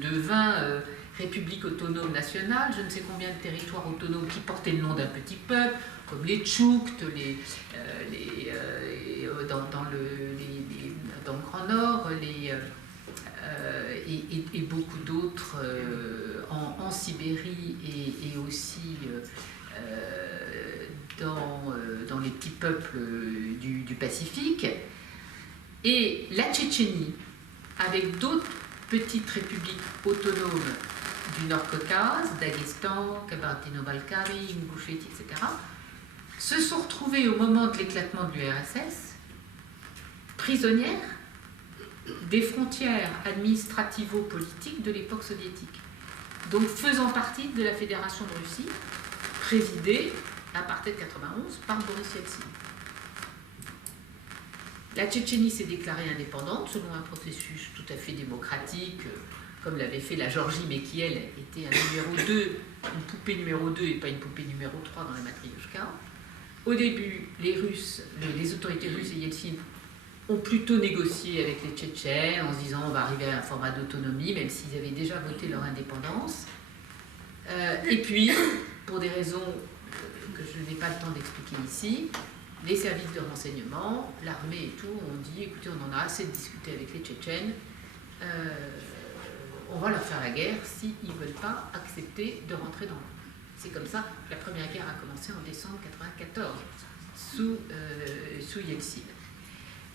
20 républiques autonomes nationales, je ne sais combien de territoires autonomes qui portaient le nom d'un petit peuple, comme les Tchoukts, dans le Grand Nord, et beaucoup d'autres en Sibérie et aussi dans les petits peuples du Pacifique. Et la Tchétchénie, avec d'autres petites républiques autonomes du Nord-Caucase, Daghestan, Kabardino-Balkarie, Ingouchétie, etc., se sont retrouvées au moment de l'éclatement de l'URSS prisonnières des frontières administrativo-politiques de l'époque soviétique, donc faisant partie de la Fédération de Russie, présidée à partir de 1991 par Boris Yeltsin. La Tchétchénie s'est déclarée indépendante selon un processus tout à fait démocratique, comme l'avait fait la Géorgie, mais qui, elle, était un numéro 2, une poupée numéro 2 et pas une poupée numéro 3 dans la matrioshka. Au début, les autorités russes et Yeltsin ont plutôt négocié avec les Tchétchènes en se disant on va arriver à un format d'autonomie, même s'ils avaient déjà voté leur indépendance. Et puis, pour des raisons que je n'ai pas le temps d'expliquer ici, les services de renseignement, l'armée et tout, ont dit écoutez, on en a assez de discuter avec les Tchétchènes, on va leur faire la guerre s'ils ne veulent pas accepter de rentrer dans l'Europe. C'est comme ça que la première guerre a commencé en décembre 1994, sous Yeltsin.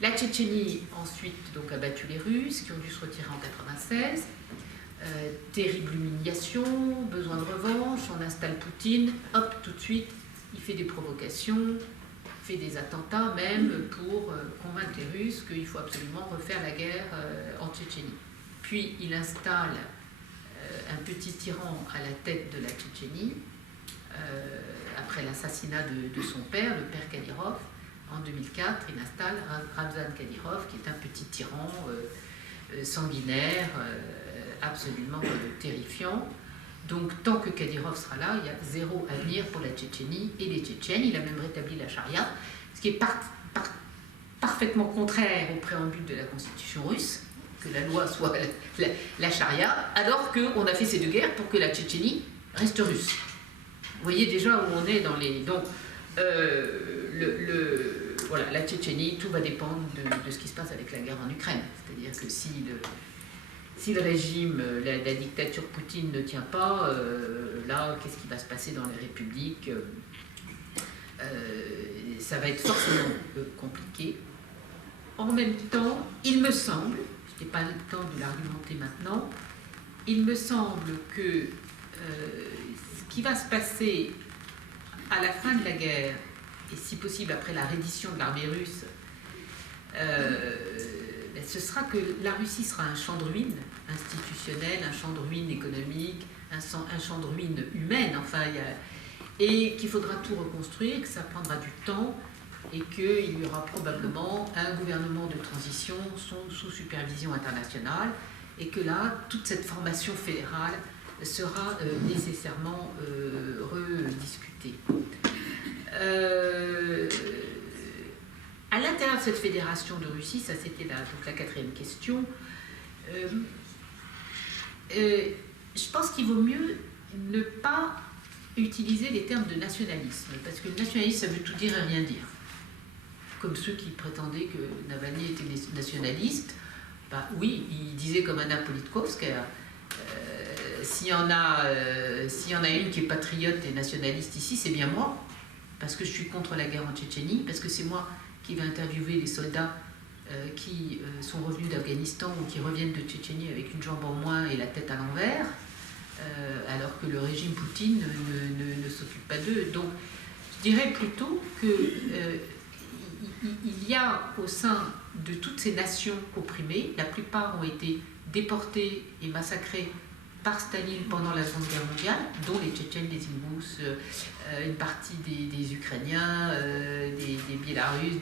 La Tchétchénie, ensuite, donc, a battu les Russes, qui ont dû se retirer en 1996. Terrible humiliation, besoin de revanche, on installe Poutine, hop, tout de suite, il fait des provocations, fait des attentats même pour convaincre les Russes qu'il faut absolument refaire la guerre en Tchétchénie. Puis il installe un petit tyran à la tête de la Tchétchénie, après l'assassinat de son père, le père Kadyrov. En 2004, il installe Ramzan Kadyrov, qui est un petit tyran sanguinaire, absolument terrifiant. Donc tant que Kadyrov sera là, il y a zéro avenir pour la Tchétchénie et les Tchétchènes. Il a même rétabli la charia, ce qui est parfaitement contraire au préambule de la constitution russe, que la loi soit la charia, alors qu'on a fait ces 2 guerres pour que la Tchétchénie reste russe. Vous voyez déjà où on est dans les... Donc, voilà, la Tchétchénie, tout va dépendre de ce qui se passe avec la guerre en Ukraine. C'est-à-dire que si si le régime, la dictature Poutine ne tient pas, là, qu'est-ce qui va se passer dans les républiques? Ça va être forcément compliqué. En même temps, il me semble, je n'ai pas le temps de l'argumenter maintenant, il me semble que ce qui va se passer à la fin de la guerre, et si possible après la reddition de l'armée russe, ce sera que la Russie sera un champ de ruines institutionnel, un champ de ruines économique, un champ de ruines humaines, enfin, et qu'il faudra tout reconstruire, que ça prendra du temps, et qu'il y aura probablement un gouvernement de transition sous supervision internationale, et que là, toute cette formation fédérale sera nécessairement rediscutée. À l'intérieur de cette fédération de Russie, ça c'était donc la quatrième question, je pense qu'il vaut mieux ne pas utiliser les termes de nationalisme, parce que le nationalisme, ça veut tout dire et rien dire. Comme ceux qui prétendaient que Navalny était nationaliste, bah oui, il disait comme Anna Politkovskaya, s'il y en a une qui est patriote et nationaliste ici, c'est bien moi, parce que je suis contre la guerre en Tchétchénie, parce que c'est moi qui vais interviewer les soldats qui sont revenus d'Afghanistan ou qui reviennent de Tchétchénie avec une jambe en moins et la tête à l'envers, alors que le régime Poutine ne s'occupe pas d'eux. Donc, je dirais plutôt que il y a au sein de toutes ces nations opprimées, la plupart ont été déportées et massacrées par Staline pendant la Seconde Guerre mondiale, dont les Tchétchènes, les Ingous, une partie des Ukrainiens, des Biélorusses,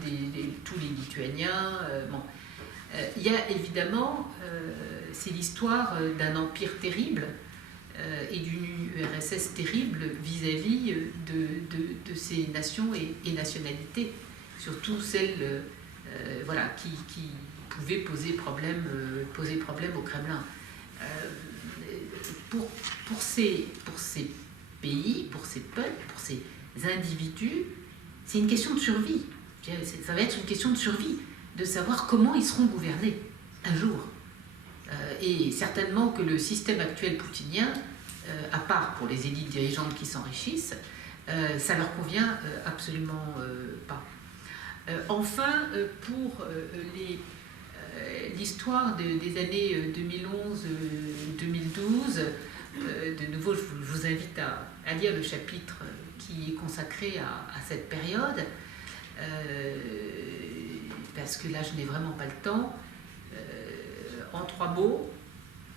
tous les Lituaniens. Bon. Il y a évidemment, c'est l'histoire d'un empire terrible et d'une URSS terrible vis-à-vis de ces nations et nationalités, surtout celles voilà, qui pouvaient poser problème au Kremlin. Pour ces pays, pour ces peuples, pour ces individus, c'est une question de survie. Ça va être une question de survie, de savoir comment ils seront gouvernés un jour. Et certainement que le système actuel poutinien, à part pour les élites dirigeantes qui s'enrichissent, ça leur convient absolument pas. Enfin, pour l'histoire des années 2011-2012, de nouveau, je vous invite à lire le chapitre qui est consacré à cette période, parce que là, je n'ai vraiment pas le temps. En 3 mots,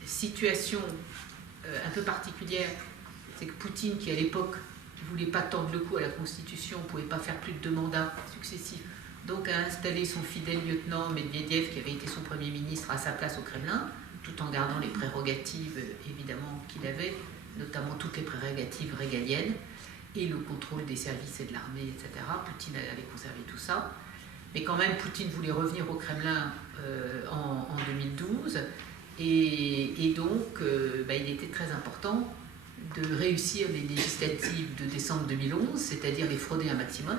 situation un peu particulière, c'est que Poutine, qui à l'époque ne voulait pas tordre le cou à la Constitution, ne pouvait pas faire plus de 2 mandats successifs, donc a installé son fidèle lieutenant Medvedev, qui avait été son Premier ministre, à sa place au Kremlin, tout en gardant les prérogatives évidemment qu'il avait, notamment toutes les prérogatives régaliennes et le contrôle des services et de l'armée, etc. Poutine avait conservé tout ça. Mais quand même, Poutine voulait revenir au Kremlin en 2012. Et donc, il était très important de réussir les législatives de décembre 2011, c'est-à-dire les frauder un maximum,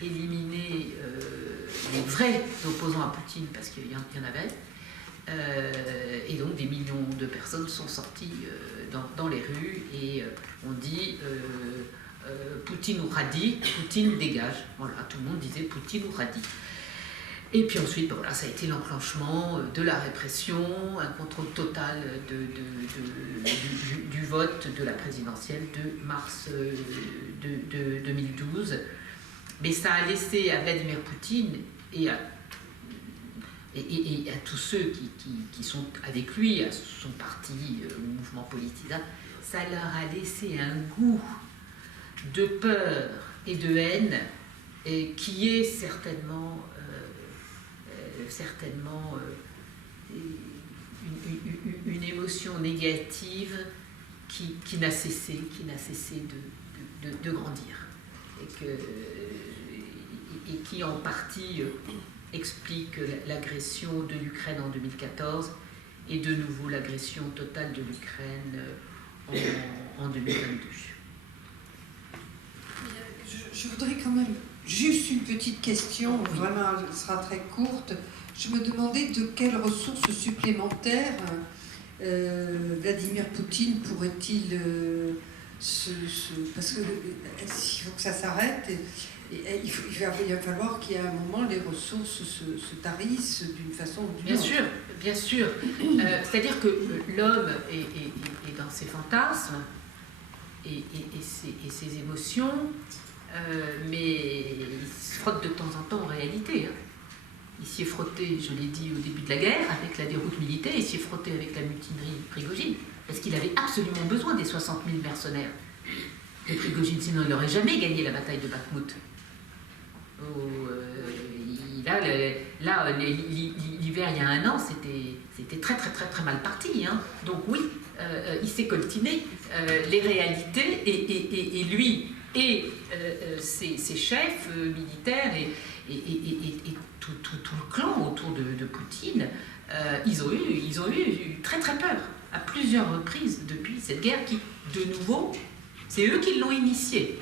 éliminer les vrais opposants à Poutine, parce qu'il y en avait. Et donc des millions de personnes sont sorties dans les rues et on dit Poutine ou Radi, Poutine dégage. Voilà, tout le monde disait Poutine ou Radi. Et puis ensuite, voilà, ça a été l'enclenchement de la répression, un contrôle total du vote de la présidentielle de mars de 2012. Mais ça a laissé à Vladimir Poutine et à tous ceux qui sont avec lui, à son parti, au mouvement politique, ça leur a laissé un goût de peur et de haine qui est certainement une émotion négative qui n'a cessé de grandir et qui en partie explique l'agression de l'Ukraine en 2014 et de nouveau l'agression totale de l'Ukraine en 2022. Je voudrais quand même juste une petite question, vraiment, elle sera très courte. Je me demandais de quelles ressources supplémentaires Vladimir Poutine pourrait-il parce qu'il faut que ça s'arrête, il va falloir qu'il y ait un moment les ressources se tarissent d'une façon ou d'une autre. Bien sûr. C'est-à-dire que l'homme est dans ses fantasmes et ses émotions, mais il se frotte de temps en temps en réalité. Il s'y est frotté, je l'ai dit au début de la guerre, avec la déroute militaire, il s'y est frotté avec la mutinerie Prigojine, parce qu'il avait absolument besoin des 60 000 mercenaires de Prigojine, sinon il n'aurait jamais gagné la bataille de Bakhmout. L'hiver il y a un an, c'était très très très très mal parti. Donc oui, il s'est coltiné les réalités et lui et ses chefs militaires et tout le clan autour de Poutine, ils ont eu très très peur à plusieurs reprises depuis cette guerre qui, de nouveau, c'est eux qui l'ont initiée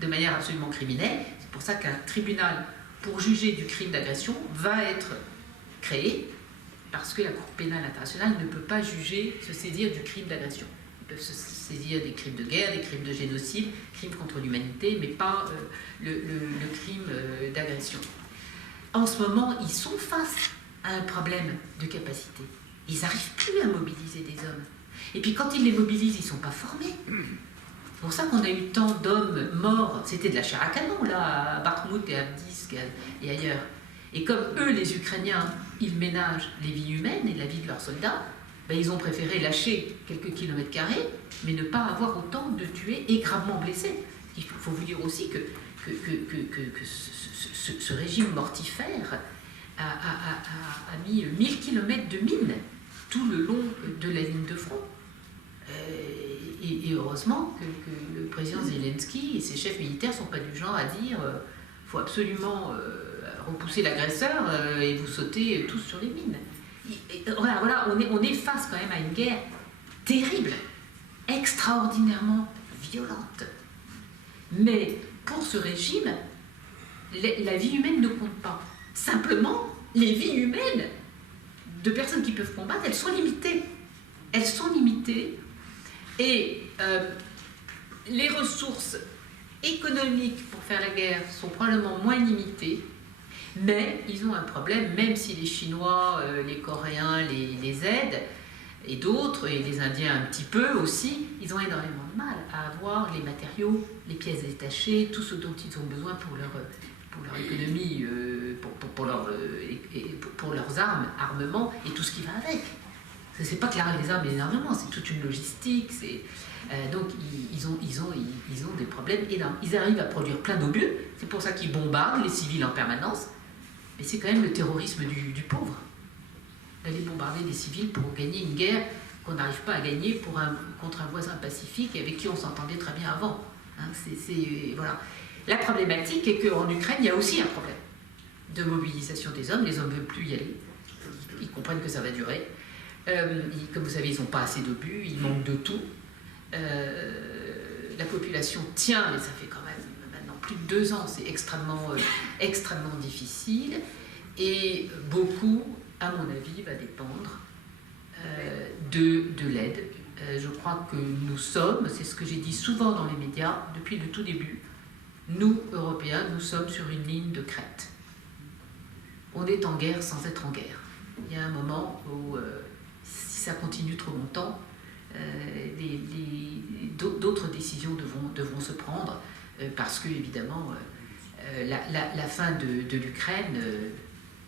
de manière absolument criminelle. C'est pour ça qu'un tribunal pour juger du crime d'agression va être créé, parce que la Cour pénale internationale ne peut pas se saisir du crime d'agression. Ils peuvent se saisir des crimes de guerre, des crimes de génocide, crimes contre l'humanité, mais pas le crime d'agression. En ce moment, ils sont face à un problème de capacité. Ils n'arrivent plus à mobiliser des hommes. Et puis quand ils les mobilisent, ils ne sont pas formés. C'est pour ça qu'on a eu tant d'hommes morts. C'était de la chair à canon, là, à Bakhmout et à Avdiivka et ailleurs. Et comme eux, les Ukrainiens, ils ménagent les vies humaines et la vie de leurs soldats, ils ont préféré lâcher quelques kilomètres carrés, mais ne pas avoir autant de tués et gravement blessés. Il faut vous dire aussi que ce régime mortifère a mis 1000 km de mines tout le long de la ligne de front. Et heureusement que le président Zelensky et ses chefs militaires ne sont pas du genre à dire qu'il faut absolument repousser l'agresseur et vous sautez tous sur les mines. Voilà, on est face quand même à une guerre terrible, extraordinairement violente. Mais pour ce régime, la vie humaine ne compte pas. Simplement, les vies humaines de personnes qui peuvent combattre, elles sont limitées. Elles sont limitées et les ressources économiques pour faire la guerre sont probablement moins limitées, mais ils ont un problème, même si les Chinois, les Coréens les aident, et d'autres, et les Indiens un petit peu aussi, ils ont énormément de mal à avoir les matériaux, les pièces détachées, tout ce dont ils ont besoin pour leur économie, pour leurs armements et tout ce qui va avec. C'est pas que les armes et les armements, c'est toute une logistique. Donc ils ont des problèmes énormes. Ils arrivent à produire plein d'obus, c'est pour ça qu'ils bombardent les civils en permanence, mais c'est quand même le terrorisme du pauvre. D'aller bombarder des civils pour gagner une guerre qu'on n'arrive pas à gagner contre un voisin pacifique avec qui on s'entendait très bien avant. Voilà. La problématique est qu'en Ukraine, il y a aussi un problème de mobilisation des hommes. Les hommes ne veulent plus y aller. Ils comprennent que ça va durer. Comme vous savez, ils n'ont pas assez d'obus, ils manquent de tout. La population tient, mais ça fait quand même maintenant plus de 2 ans. C'est extrêmement difficile. Et beaucoup, à mon avis, va dépendre de l'aide. Je crois que nous sommes, c'est ce que j'ai dit souvent dans les médias depuis le tout début, nous, Européens, nous sommes sur une ligne de crête. On est en guerre sans être en guerre. Il y a un moment où, si ça continue trop longtemps, d'autres décisions devront se prendre, parce que, évidemment, la fin de l'Ukraine,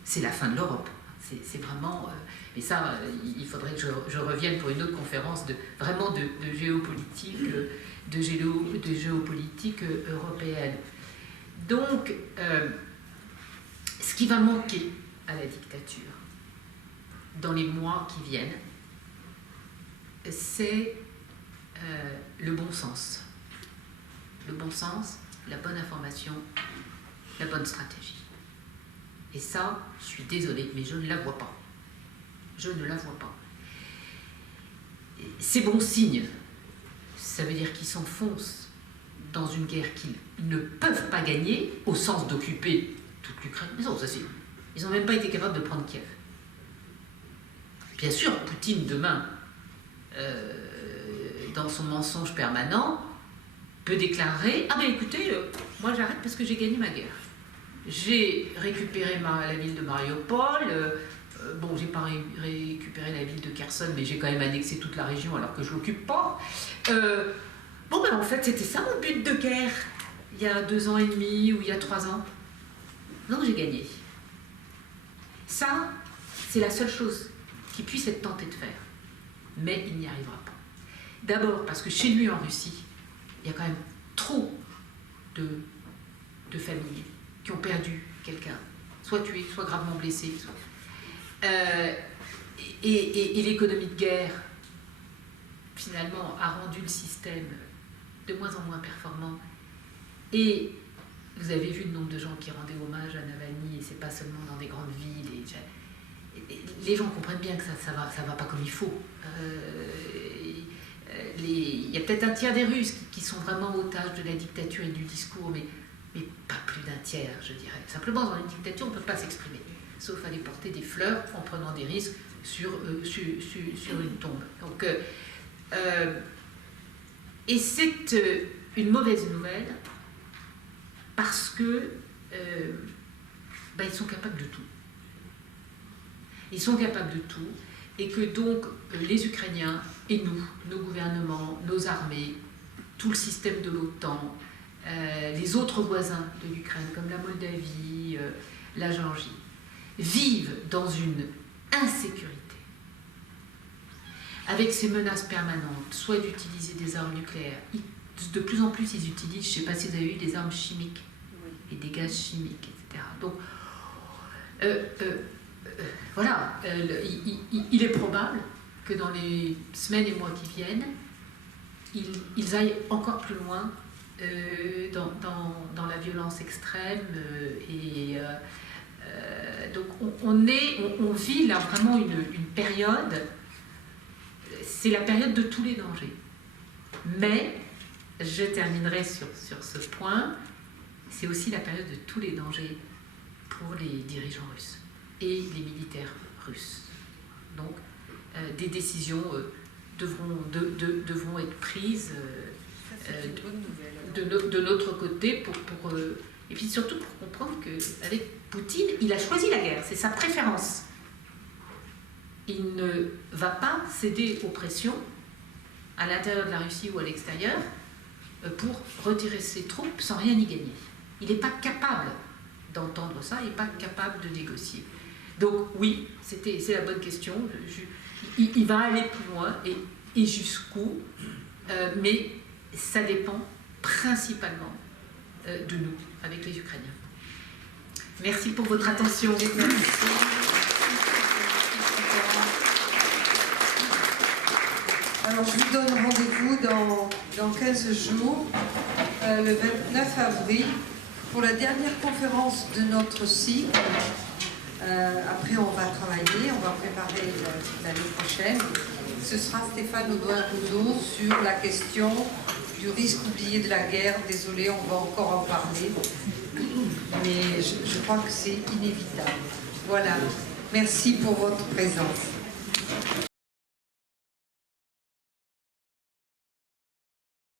c'est la fin de l'Europe. C'est vraiment... et ça, il faudrait que je revienne pour une autre conférence de géopolitique, de géopolitique européenne. Donc, ce qui va manquer à la dictature dans les mois qui viennent, c'est le bon sens. Le bon sens, la bonne information, la bonne stratégie. Et ça, je suis désolée, mais je ne la vois pas. Je ne la vois pas. C'est bon signe. Ça veut dire qu'ils s'enfoncent dans une guerre qu'ils ne peuvent pas gagner, au sens d'occuper toute l'Ukraine. Mais non, ça c'est... Ils n'ont même pas été capables de prendre Kiev. Bien sûr, Poutine, demain, dans son mensonge permanent, peut déclarer « Ah ben écoutez, moi j'arrête parce que j'ai gagné ma guerre. J'ai récupéré la ville de Mariupol, bon, j'ai pas récupéré la ville de Kherson, mais j'ai quand même annexé toute la région alors que je l'occupe pas. Bon ben en fait c'était ça mon but de guerre, il y a 2 ans et demi ou il y a 3 ans. Donc j'ai gagné. » Ça, c'est la seule chose qu'il puisse être tenté de faire. Mais il n'y arrivera pas. D'abord parce que chez lui en Russie, il y a quand même trop de familles qui ont perdu quelqu'un, soit tué, soit gravement blessé. Et l'économie de guerre, finalement, a rendu le système de moins en moins performant. Et vous avez vu le nombre de gens qui rendaient hommage à Navalny, et c'est pas seulement dans des grandes villes. Les gens comprennent bien que ça va pas comme il faut. Il y a peut-être un tiers des Russes qui sont vraiment otages de la dictature et du discours, mais pas plus d'un tiers, je dirais. Simplement, dans une dictature, on ne peut pas s'exprimer, sauf aller porter des fleurs en prenant des risques sur une tombe. Donc, et c'est une mauvaise nouvelle parce que ils sont capables de tout. Ils sont capables de tout, et que donc les Ukrainiens et nous, nos gouvernements, nos armées, tout le système de l'OTAN, les autres voisins de l'Ukraine, comme la Moldavie, la Géorgie, vivent dans une insécurité, avec ces menaces permanentes, soit d'utiliser des armes nucléaires. De plus en plus, ils utilisent, je ne sais pas si vous avez eu, des armes chimiques et des gaz chimiques, etc. Donc, voilà, il est probable que dans les semaines et mois qui viennent, ils aillent encore plus loin dans la violence extrême. Donc on vit là vraiment une période, c'est la période de tous les dangers. Mais, je terminerai sur ce point, c'est aussi la période de tous les dangers pour les dirigeants russes et les militaires russes. Donc, des décisions devront être prises de notre côté et puis surtout pour comprendre qu'avec Poutine, il a choisi la guerre, c'est sa préférence. Il ne va pas céder aux pressions à l'intérieur de la Russie ou à l'extérieur pour retirer ses troupes sans rien y gagner. Il n'est pas capable d'entendre ça, il n'est pas capable de négocier. Donc oui, c'est la bonne question. Il va aller plus loin et jusqu'où, mais ça dépend principalement de nous, avec les Ukrainiens. Merci pour votre attention. Alors, je vous donne rendez-vous dans 15 jours, le 29 avril, pour la dernière conférence de notre cycle. Après, on va travailler, on va préparer l'année prochaine. Ce sera Stéphane Audouin-Roudot sur la question du risque oublié de la guerre. Désolée, on va encore en parler, mais je crois que c'est inévitable. Voilà, merci pour votre présence.